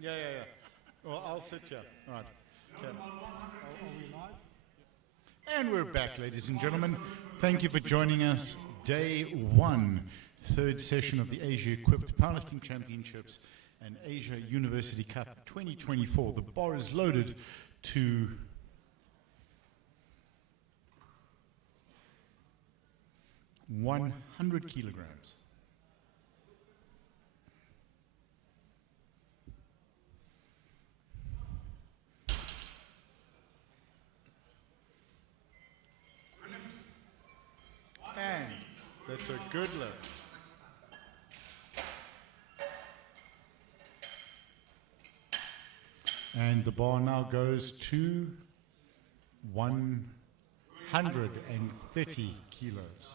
Yeah. Well, I'll sit here. All right. Okay. And we're back, ladies and gentlemen. Thank you for joining us. Day 1, third session of the Asia Equipped Powerlifting Championships and Asia University Cup 2024. The bar is loaded to 100 kilograms. And that's a good lift. And the bar now goes to 130 kilos.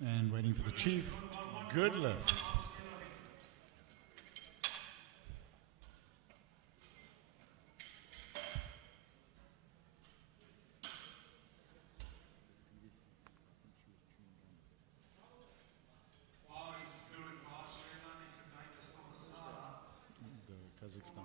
And waiting for the chief. Good lift. Kazakhstan.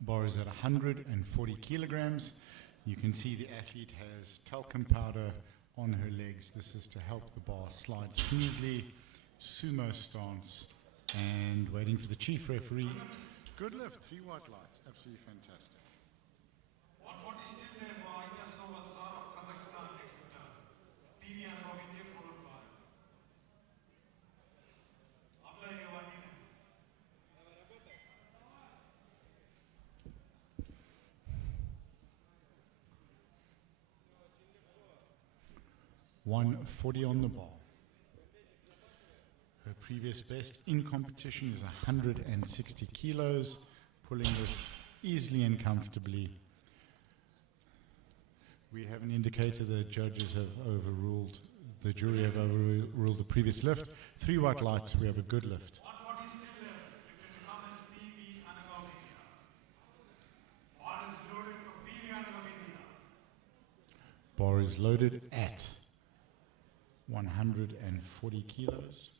Bar is at 140 kilograms. You can see the athlete has talcum powder on her legs. This is to help the bar slide smoothly. Sumo stance. And waiting for the chief referee. Good lift, 3 white lights. Absolutely fantastic. 140 still there for India superstar of Kazakhstan next return. PB and of India followed by Abla Yawani. 140 on the bar. Her previous best in competition is 160 kilos, pulling this easily and comfortably. We have an indicator that judges have overruled, the jury have overruled the previous lift. 3 white lights, we have a good lift. 140 still there. It will become as PB and above India. Bar is loaded for PB and above India. Bar is loaded at 140 kilos.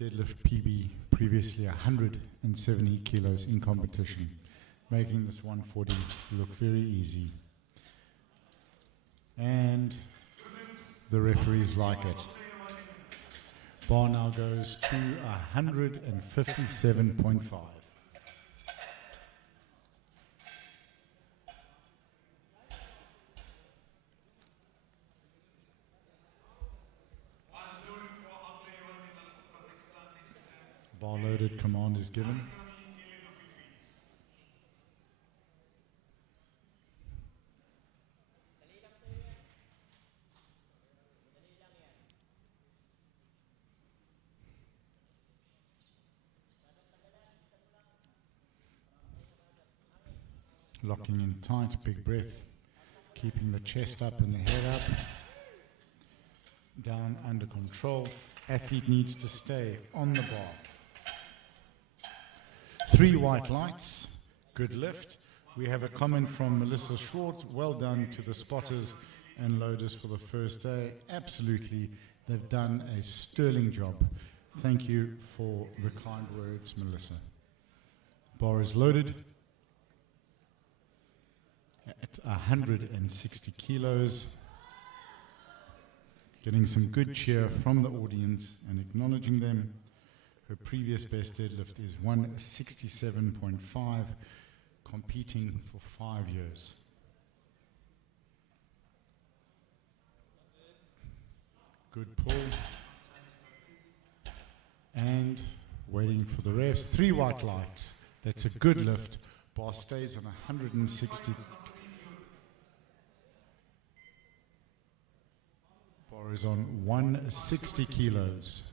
Deadlift PB, previously 170 kilos in competition, making this 140 look very easy. And the referees like it. Bar now goes to 157.5. Bar loaded, command is given. Locking in tight, big breath, keeping the chest up and the head up. Down, under control. Athlete needs to stay on the bar. 3 white lights, good lift. We have a comment from Melissa Schwartz. Well done to the spotters and loaders for the first day. Absolutely, they've done a sterling job. Thank you for the kind words, Melissa. Bar is loaded at 160 kilos. Getting some good cheer from the audience and acknowledging them. Her previous best deadlift is 167.5, competing for 5 years. Good pull. And waiting for the refs. 3 white lights. That's a good lift. Bar stays on 160. Bar is on 160 kilos.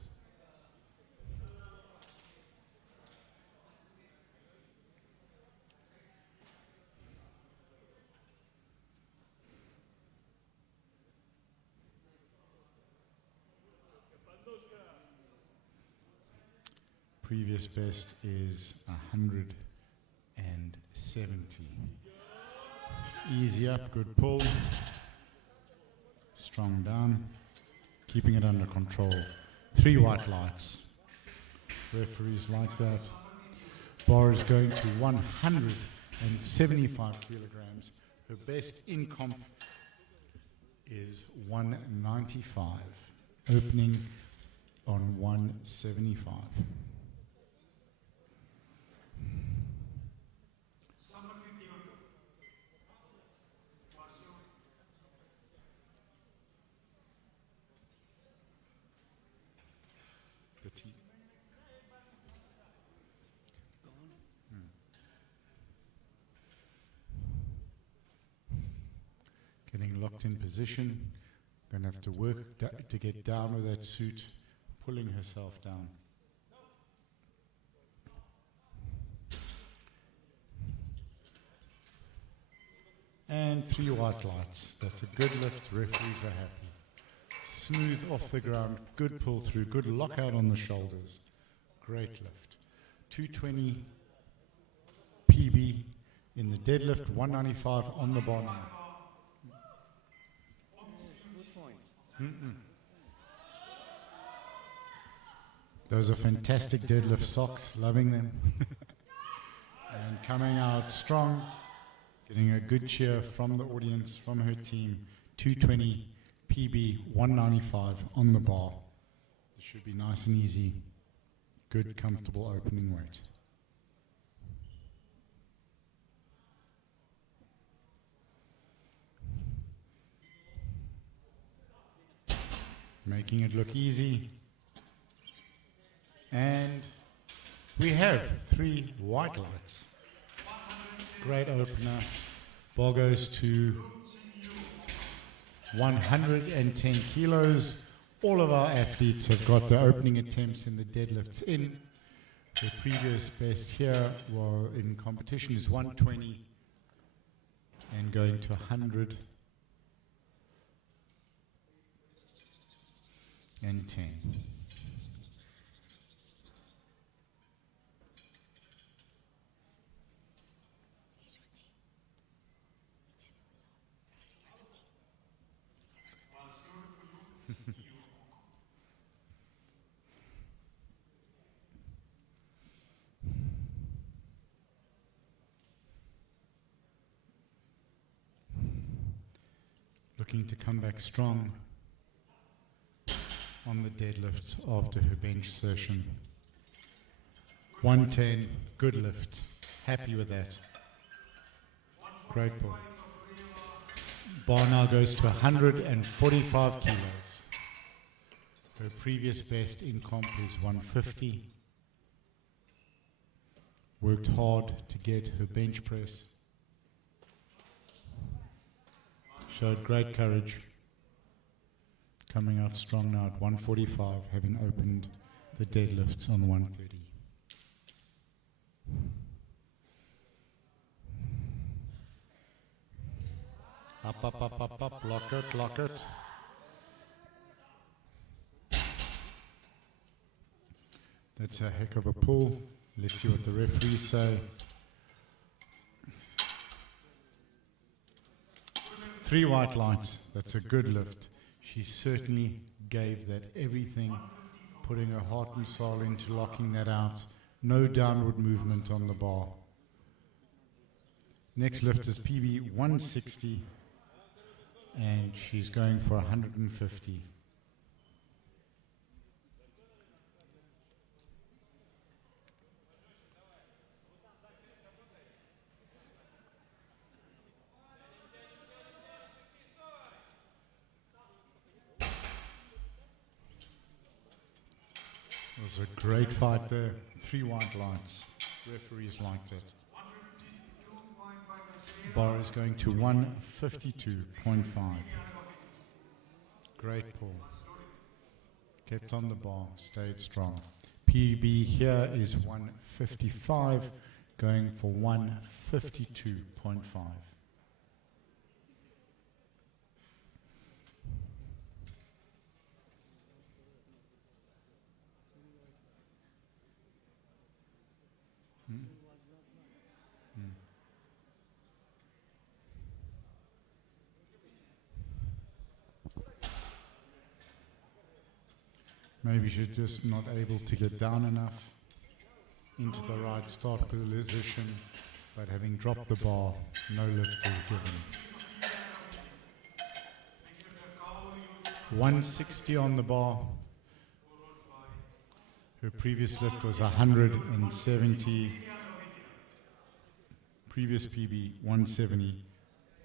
Previous best is 170. Easy up, good pull. Strong down. Keeping it under control. 3 white lights. Referees like that. Bar is going to 175 kilograms. Her best in comp is 195. Opening on 175. Getting locked in position. Going to have to work to get down with that suit, pulling herself down. And 3 white lights. That's a good lift. Referees are happy. Smooth off the ground. Good pull through. Good lockout on the shoulders. Great lift. 220 PB in the deadlift. 195 on the bar now. Those are fantastic deadlift socks, loving them. And coming out strong, getting a good cheer from the audience, from her team. 220 PB, 195 on the bar. This should be nice and easy. Good, comfortable opening weight. Making it look easy. And we have 3 white lights. Great opener. Ball goes to 110 kilos. All of our athletes have got their opening attempts in the deadlifts in. The previous best here in competition is 120 and going to 110. Looking to come back strong on the deadlifts after her bench session. 110, good lift. Happy with that. Great pull. Bar now goes to 145 kilos. Her previous best in comp is 150. Worked hard to get her bench press. Showed great courage. Coming out strong now at 145, having opened the deadlifts on 130. Up, up, up, up, up, lock it, lock it. That's a heck of a pull. Let's see what the referees say. 3 white lights, that's a good lift. She certainly gave that everything, putting her heart and soul into locking that out. No downward movement on the bar. Next lift is PB 160, and she's going for 150. was a great fight there. 3 white lights. Referees liked it. Bar is going to 152.5. Great pull. Kept on the bar, stayed strong. PB here is 155, going for 152.5. Maybe she's just not able to get down enough into the right start position, but having dropped the bar, no lift is given. 160 on the bar. Her previous lift was 170. Previous PB 170,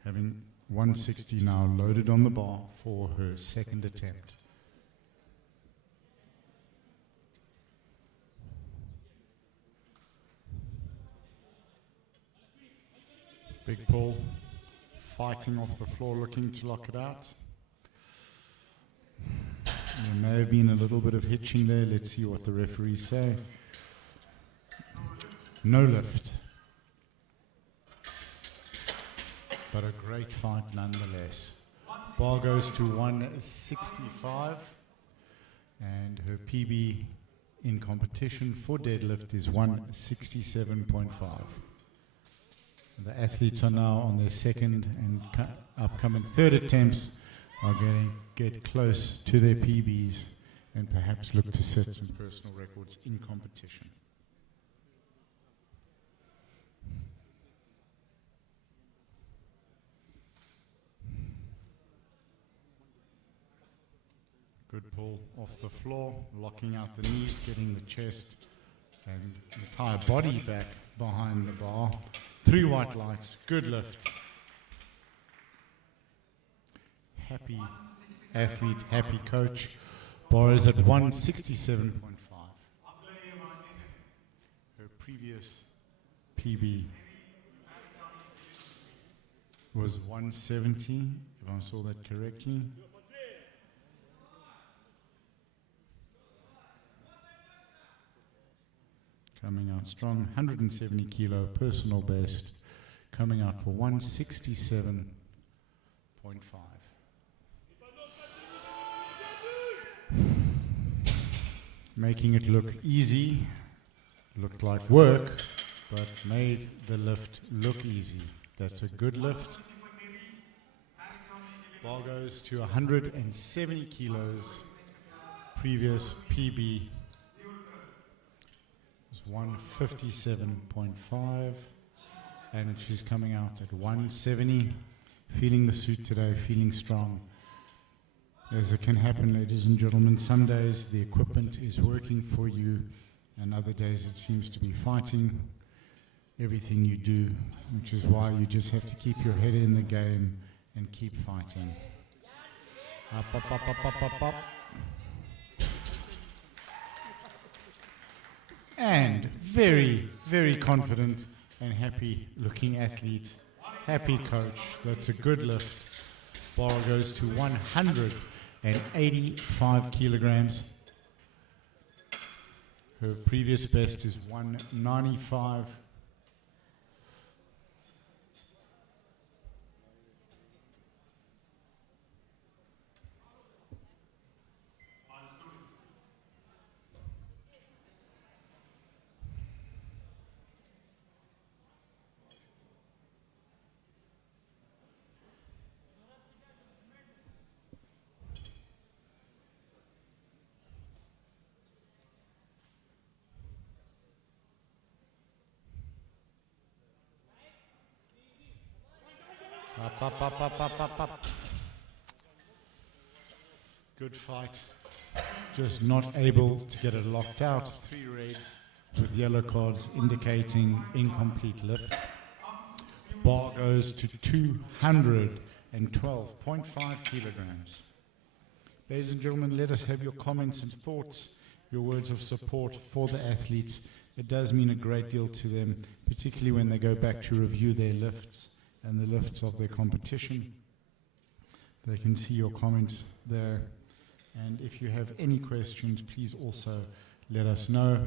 having 160 now loaded on the bar for her second attempt. Big pull, fighting off the floor, looking to lock it out. There may have been a little bit of hitching there. Let's see what the referees say. No lift. But a great fight nonetheless. Bar goes to 165. And her PB in competition for deadlift is 167.5. The athletes are now on their second and upcoming third attempts, are going to get close to their PBs and perhaps look to set some personal records in competition. Good pull off the floor, locking out the knees, getting the chest and the entire body back behind the bar. 3 white lights, good lift. Happy athlete, happy coach. Bar is at 167.5. Her previous PB was 170, if I saw that correctly. Coming out strong, 170 kilo personal best, coming out for 167.5. Making it look easy, looked like work, but made the lift look easy. That's a good lift. Bar goes to 170 kilos. Previous PB was 157.5, and she's coming out at 170. Feeling the suit today, feeling strong. As it can happen, ladies and gentlemen, some days the equipment is working for you, and other days it seems to be fighting everything you do, which is why you just have to keep your head in the game and keep fighting. Up, up, up, up, up, up, up. And very, very confident and happy looking athlete, happy coach. That's a good lift. Bar goes to 185 kilograms. Her previous best is 195. Up, up, up, up, up, up, up. Good fight. Just not able to get it locked out. 3 reds with yellow cards indicating incomplete lift. Bar goes to 212.5 kilograms. Ladies and gentlemen, let us have your comments and thoughts your words of support for the athletes. It does mean a great deal to them, particularly when they go back to review their lifts and the lifts of their competition. They can see your comments there. And if you have any questions, please also let us know.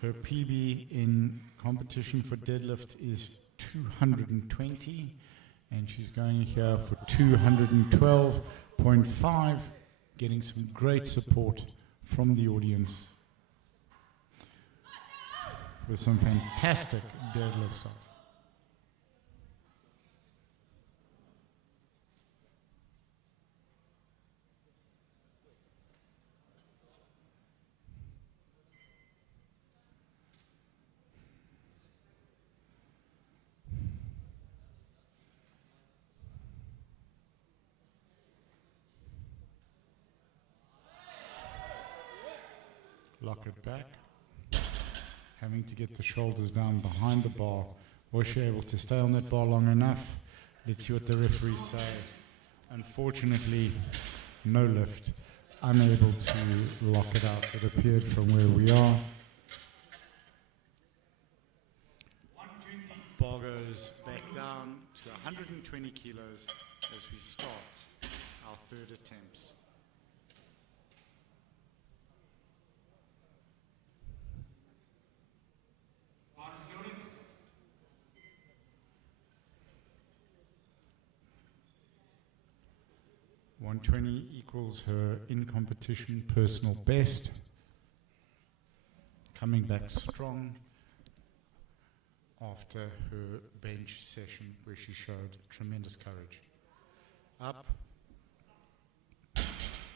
Her PB in competition for deadlift is 220, and she's going here for 212.5, getting some great support from the audience with some fantastic deadlift size. Lock it back. Having to get the shoulders down behind the bar. Was she able to stay on that bar long enough? Let's see what the referees say. Unfortunately, no lift. Unable to lock it out. It appeared from where we are. Bar goes back down to 120 kilos as we start our third attempts. Bar is loaded. 120 equals her in competition personal best. Coming back strong after her bench session where she showed tremendous courage. Up.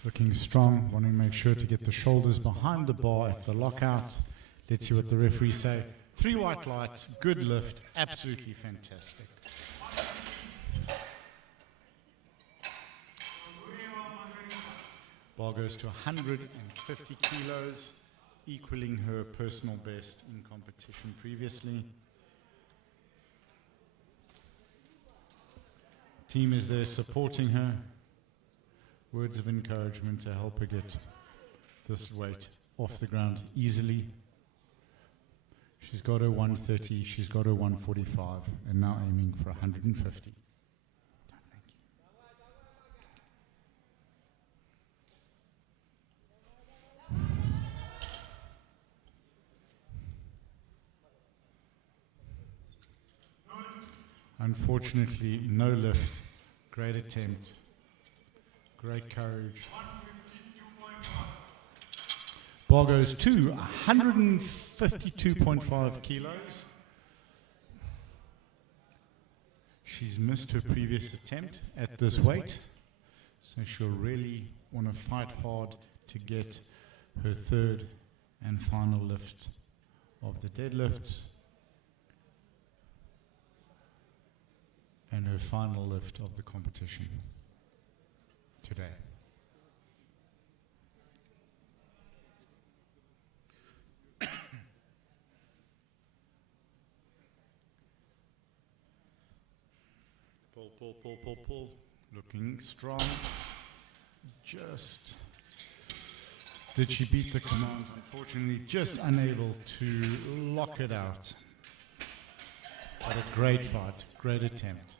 Looking strong, wanting to make sure to get the shoulders behind the bar at the lockout. Let's see what the referees say. 3 white lights, good lift, absolutely fantastic. Bar goes to 150 kilos, equaling her personal best in competition previously. Team is there supporting her. Words of encouragement to help her get this weight off the ground easily. She's got her 130, she's got her 145, and now aiming for 150. Unfortunately, no lift. Great attempt. Great courage. Bar goes to 152.5 kilos. She's missed her previous attempt at this weight, so she'll really want to fight hard to get her third and final lift of the deadlifts and her final lift of the competition today. Pull. Looking strong. Just did she beat the commands? Unfortunately, just unable to lock it out. But a great fight, great attempt.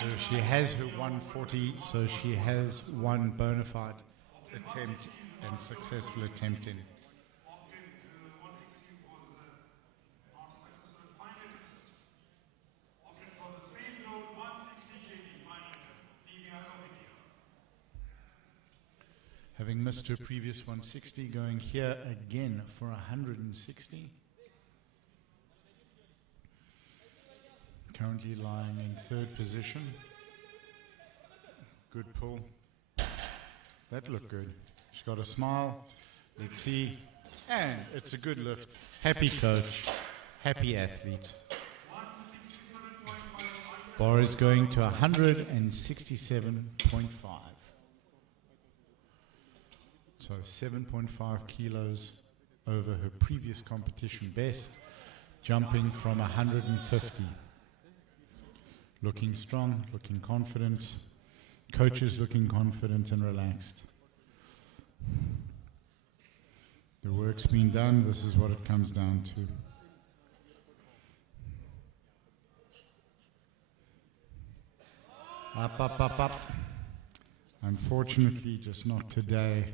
So she has her 140, so she has one bona fide attempt and successful attempt in. Having missed her previous 160, going here again for 160. Currently lying in third position. Good pull. That looked good. She's got a smile. Let's see. And it's a good lift. Happy coach. Happy athlete. Bar is going to 167.5. So 7.5 kilos over her previous competition best, jumping from 150. Looking strong, looking confident. Coaches looking confident and relaxed. The work's been done. This is what it comes down to. Up, up, up, up. Unfortunately, just not today.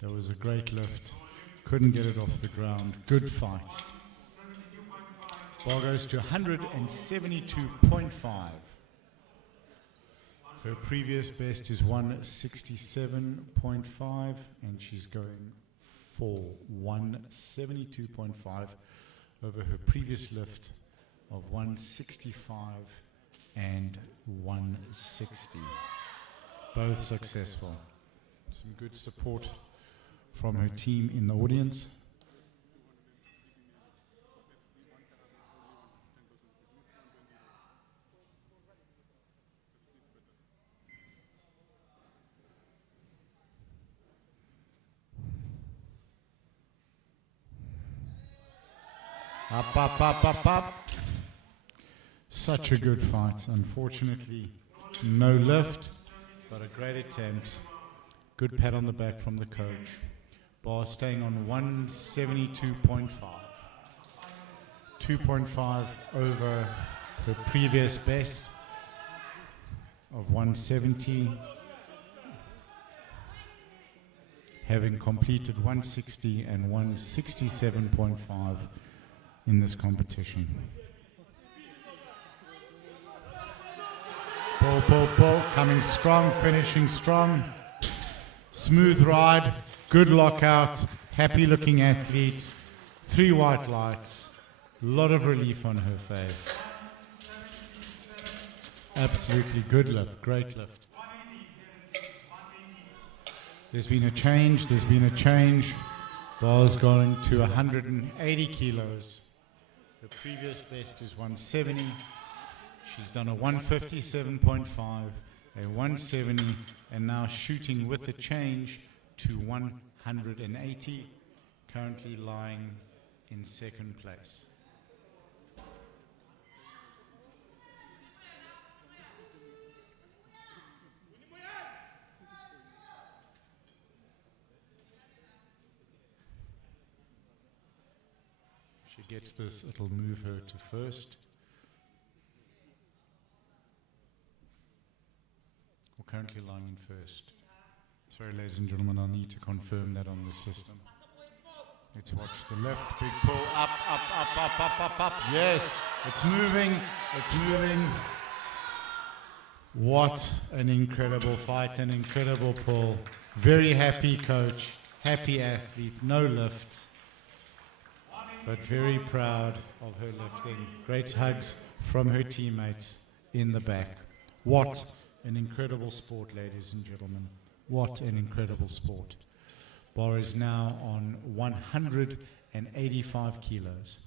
There was a great lift. Couldn't get it off the ground. Good fight. Bar goes to 172.5. Her previous best is 167.5, and she's going for 172.5 over her previous lift of 165 and 160. Both successful. Some good support from her team in the audience. Up, up, up, up, up. Such a good fight. Unfortunately, no lift, but a great attempt. Good pat on the back from the coach. Bar staying on 172.5. 2.5 over the previous best of 170. Having completed 160 and 167.5 in this competition. Pull, pull, pull, coming strong, finishing strong. Smooth ride, good lockout, happy looking athlete, 3 white lights, a lot of relief on her face. Absolutely good lift, great lift. There's been a change. Bar's going to 180 kilos. The previous best is 170. She's done a 157.5, a 170, and now shooting with the change to 180, currently lying in second place. She gets this, it'll move her to first. Or currently lying in first. Sorry, ladies and gentlemen, I'll need to confirm that on the system. Let's watch the left, big pull, up, up, up, up, up, up, up. Yes, it's moving, it's moving. What an incredible fight, an incredible pull. Very happy coach, happy athlete, no lift, but very proud of her lifting. Great hugs from her teammates in the back. What an incredible sport, ladies and gentlemen. What an incredible sport. Bar is now on 185 kilos.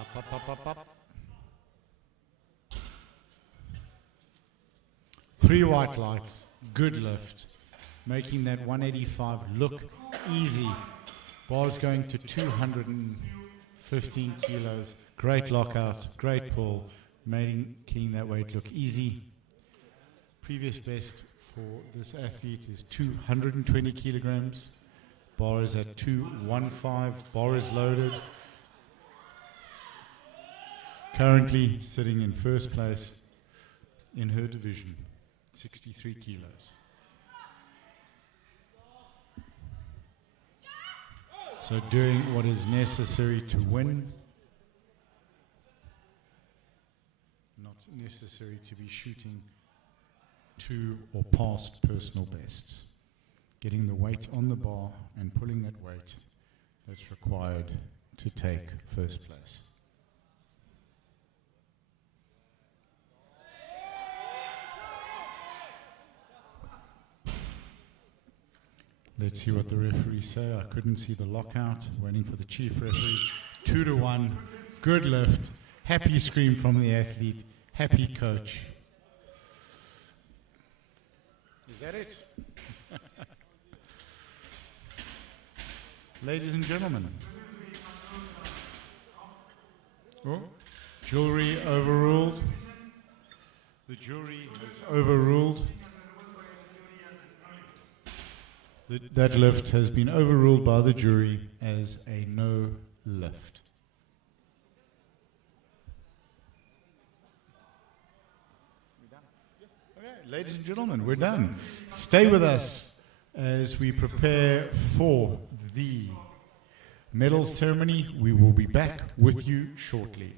Up, up, up, up, up. 3 white lights, good lift, making that 185 look easy. Bar's going to 215 kilos. Great lockout, great pull, making that weight look easy. Previous best for this athlete is 220 kilograms. Bar is at 215. Bar is loaded. Currently sitting in first place in her division, 63 kilos. So doing what is necessary to win, not necessary to be shooting to or past personal bests. Getting the weight on the bar and pulling that weight that's required to take first place. Let's see what the referees say. I couldn't see the lockout. Waiting for the chief referee. 2-1. Good lift. Happy scream from the athlete. happy coach. Is that it? Ladies and gentlemen. Oh, jewelry overruled. The jury has overruled. The deadlift has been overruled by the jury as a no lift. Okay, ladies and gentlemen, we're done. Stay with us as we prepare for the medal ceremony. We will be back with you shortly.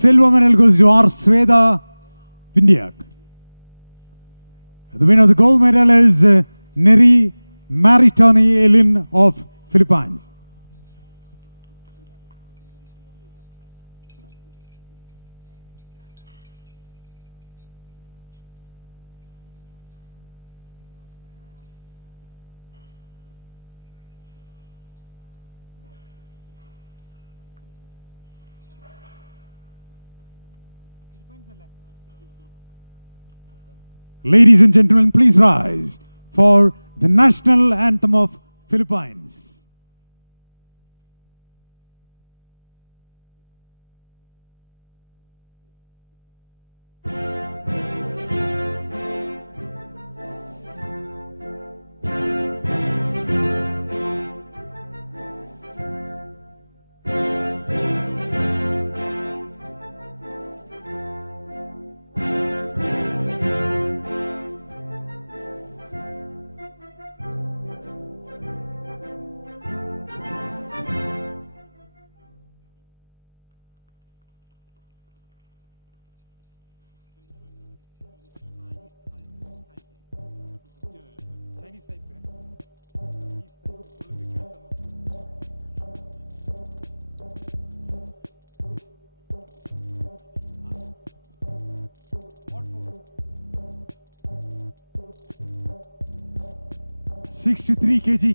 Silver medal goes to Sweda, India. The winner of the gold medal is Neri Marikani Lin of Philippines. Ladies and gentlemen, please rise for the national anthem of Philippines.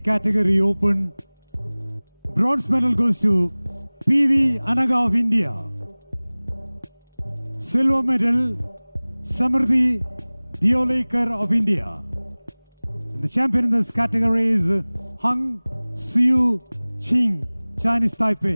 Category open. Bronze medal goes to PV Anna of India. Silver medal, Samruddhi Yolikwe of India. Champion in this category is Hung Siu Chi, Chinese Taipei.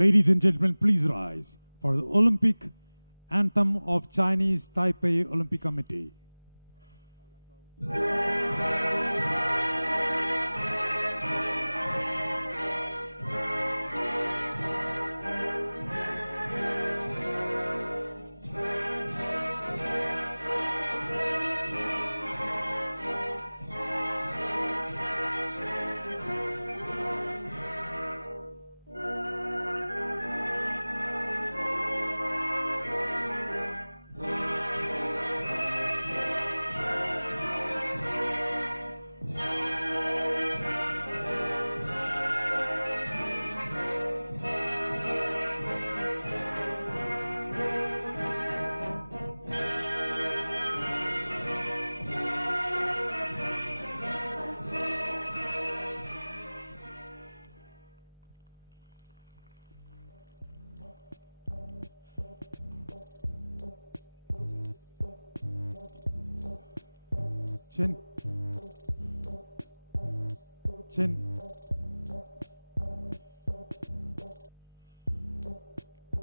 Ladies and gentlemen, please rise for the Olympic anthem of Chinese Taipei Olympic Committee.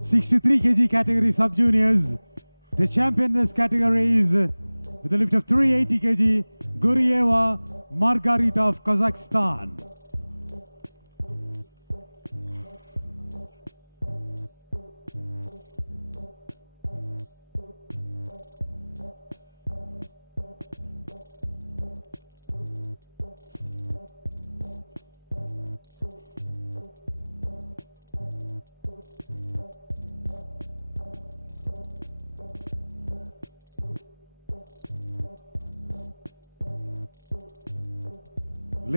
63 kg category sub-juniors. The champion in this category is the 380 kg Nurimova Markari of Kazakhstan.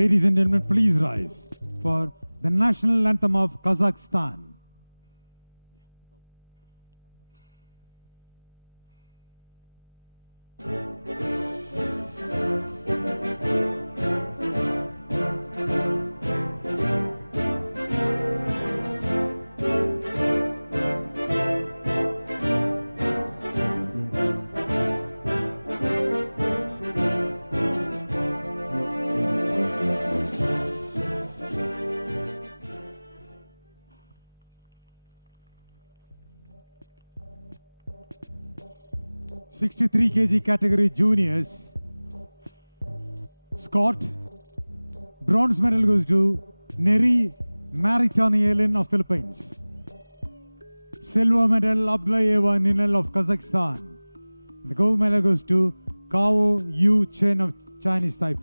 Ladies and gentlemen, please rise for the national anthem of Kazakhstan. Category juniors. Scott, bronze medal goes to Neri Latvieva nivel of Kazakhstan. Gold medalist to Kao Yu China Chinese side.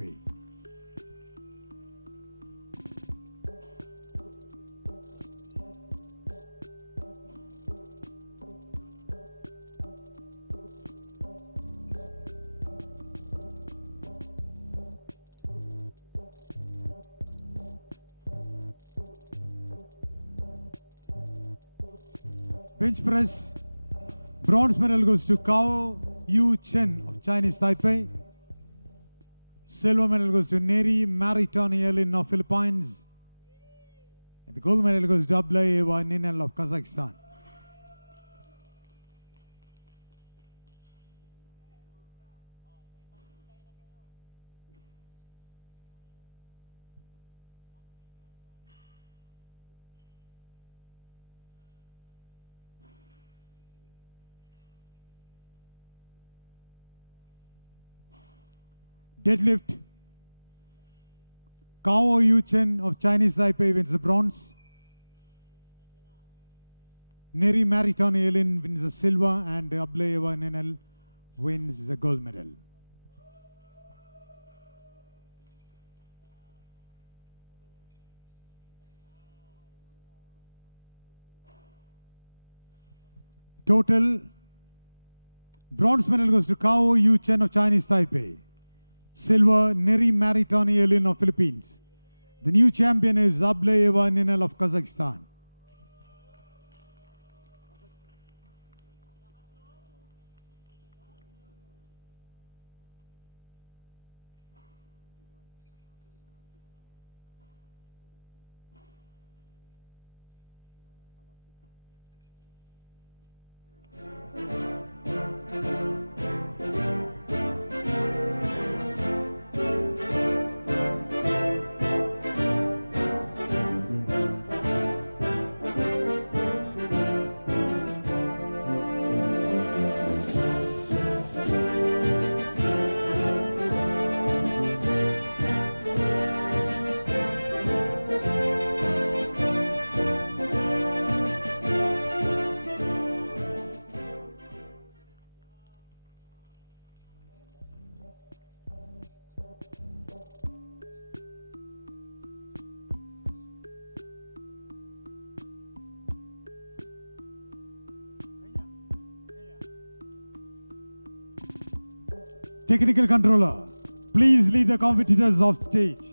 Confident was to Kao Yu China Chinese side. Silver medal was to Navy Marathon here in Knuckle Pines. Gold medal was to Latvieva nivel of Kazakhstan. Deadlift. Kao Yu China of Chinese side with bronze. Lady Marathon here in the silver and Latvieva nivel weights. Total bronze medal was to Kao Yu China Chinese side. Silver, Lady Marathon here in the Philippines. The new champion is Latvieva nivel of Kazakhstan. Technical controller, please leave the guidance off stage.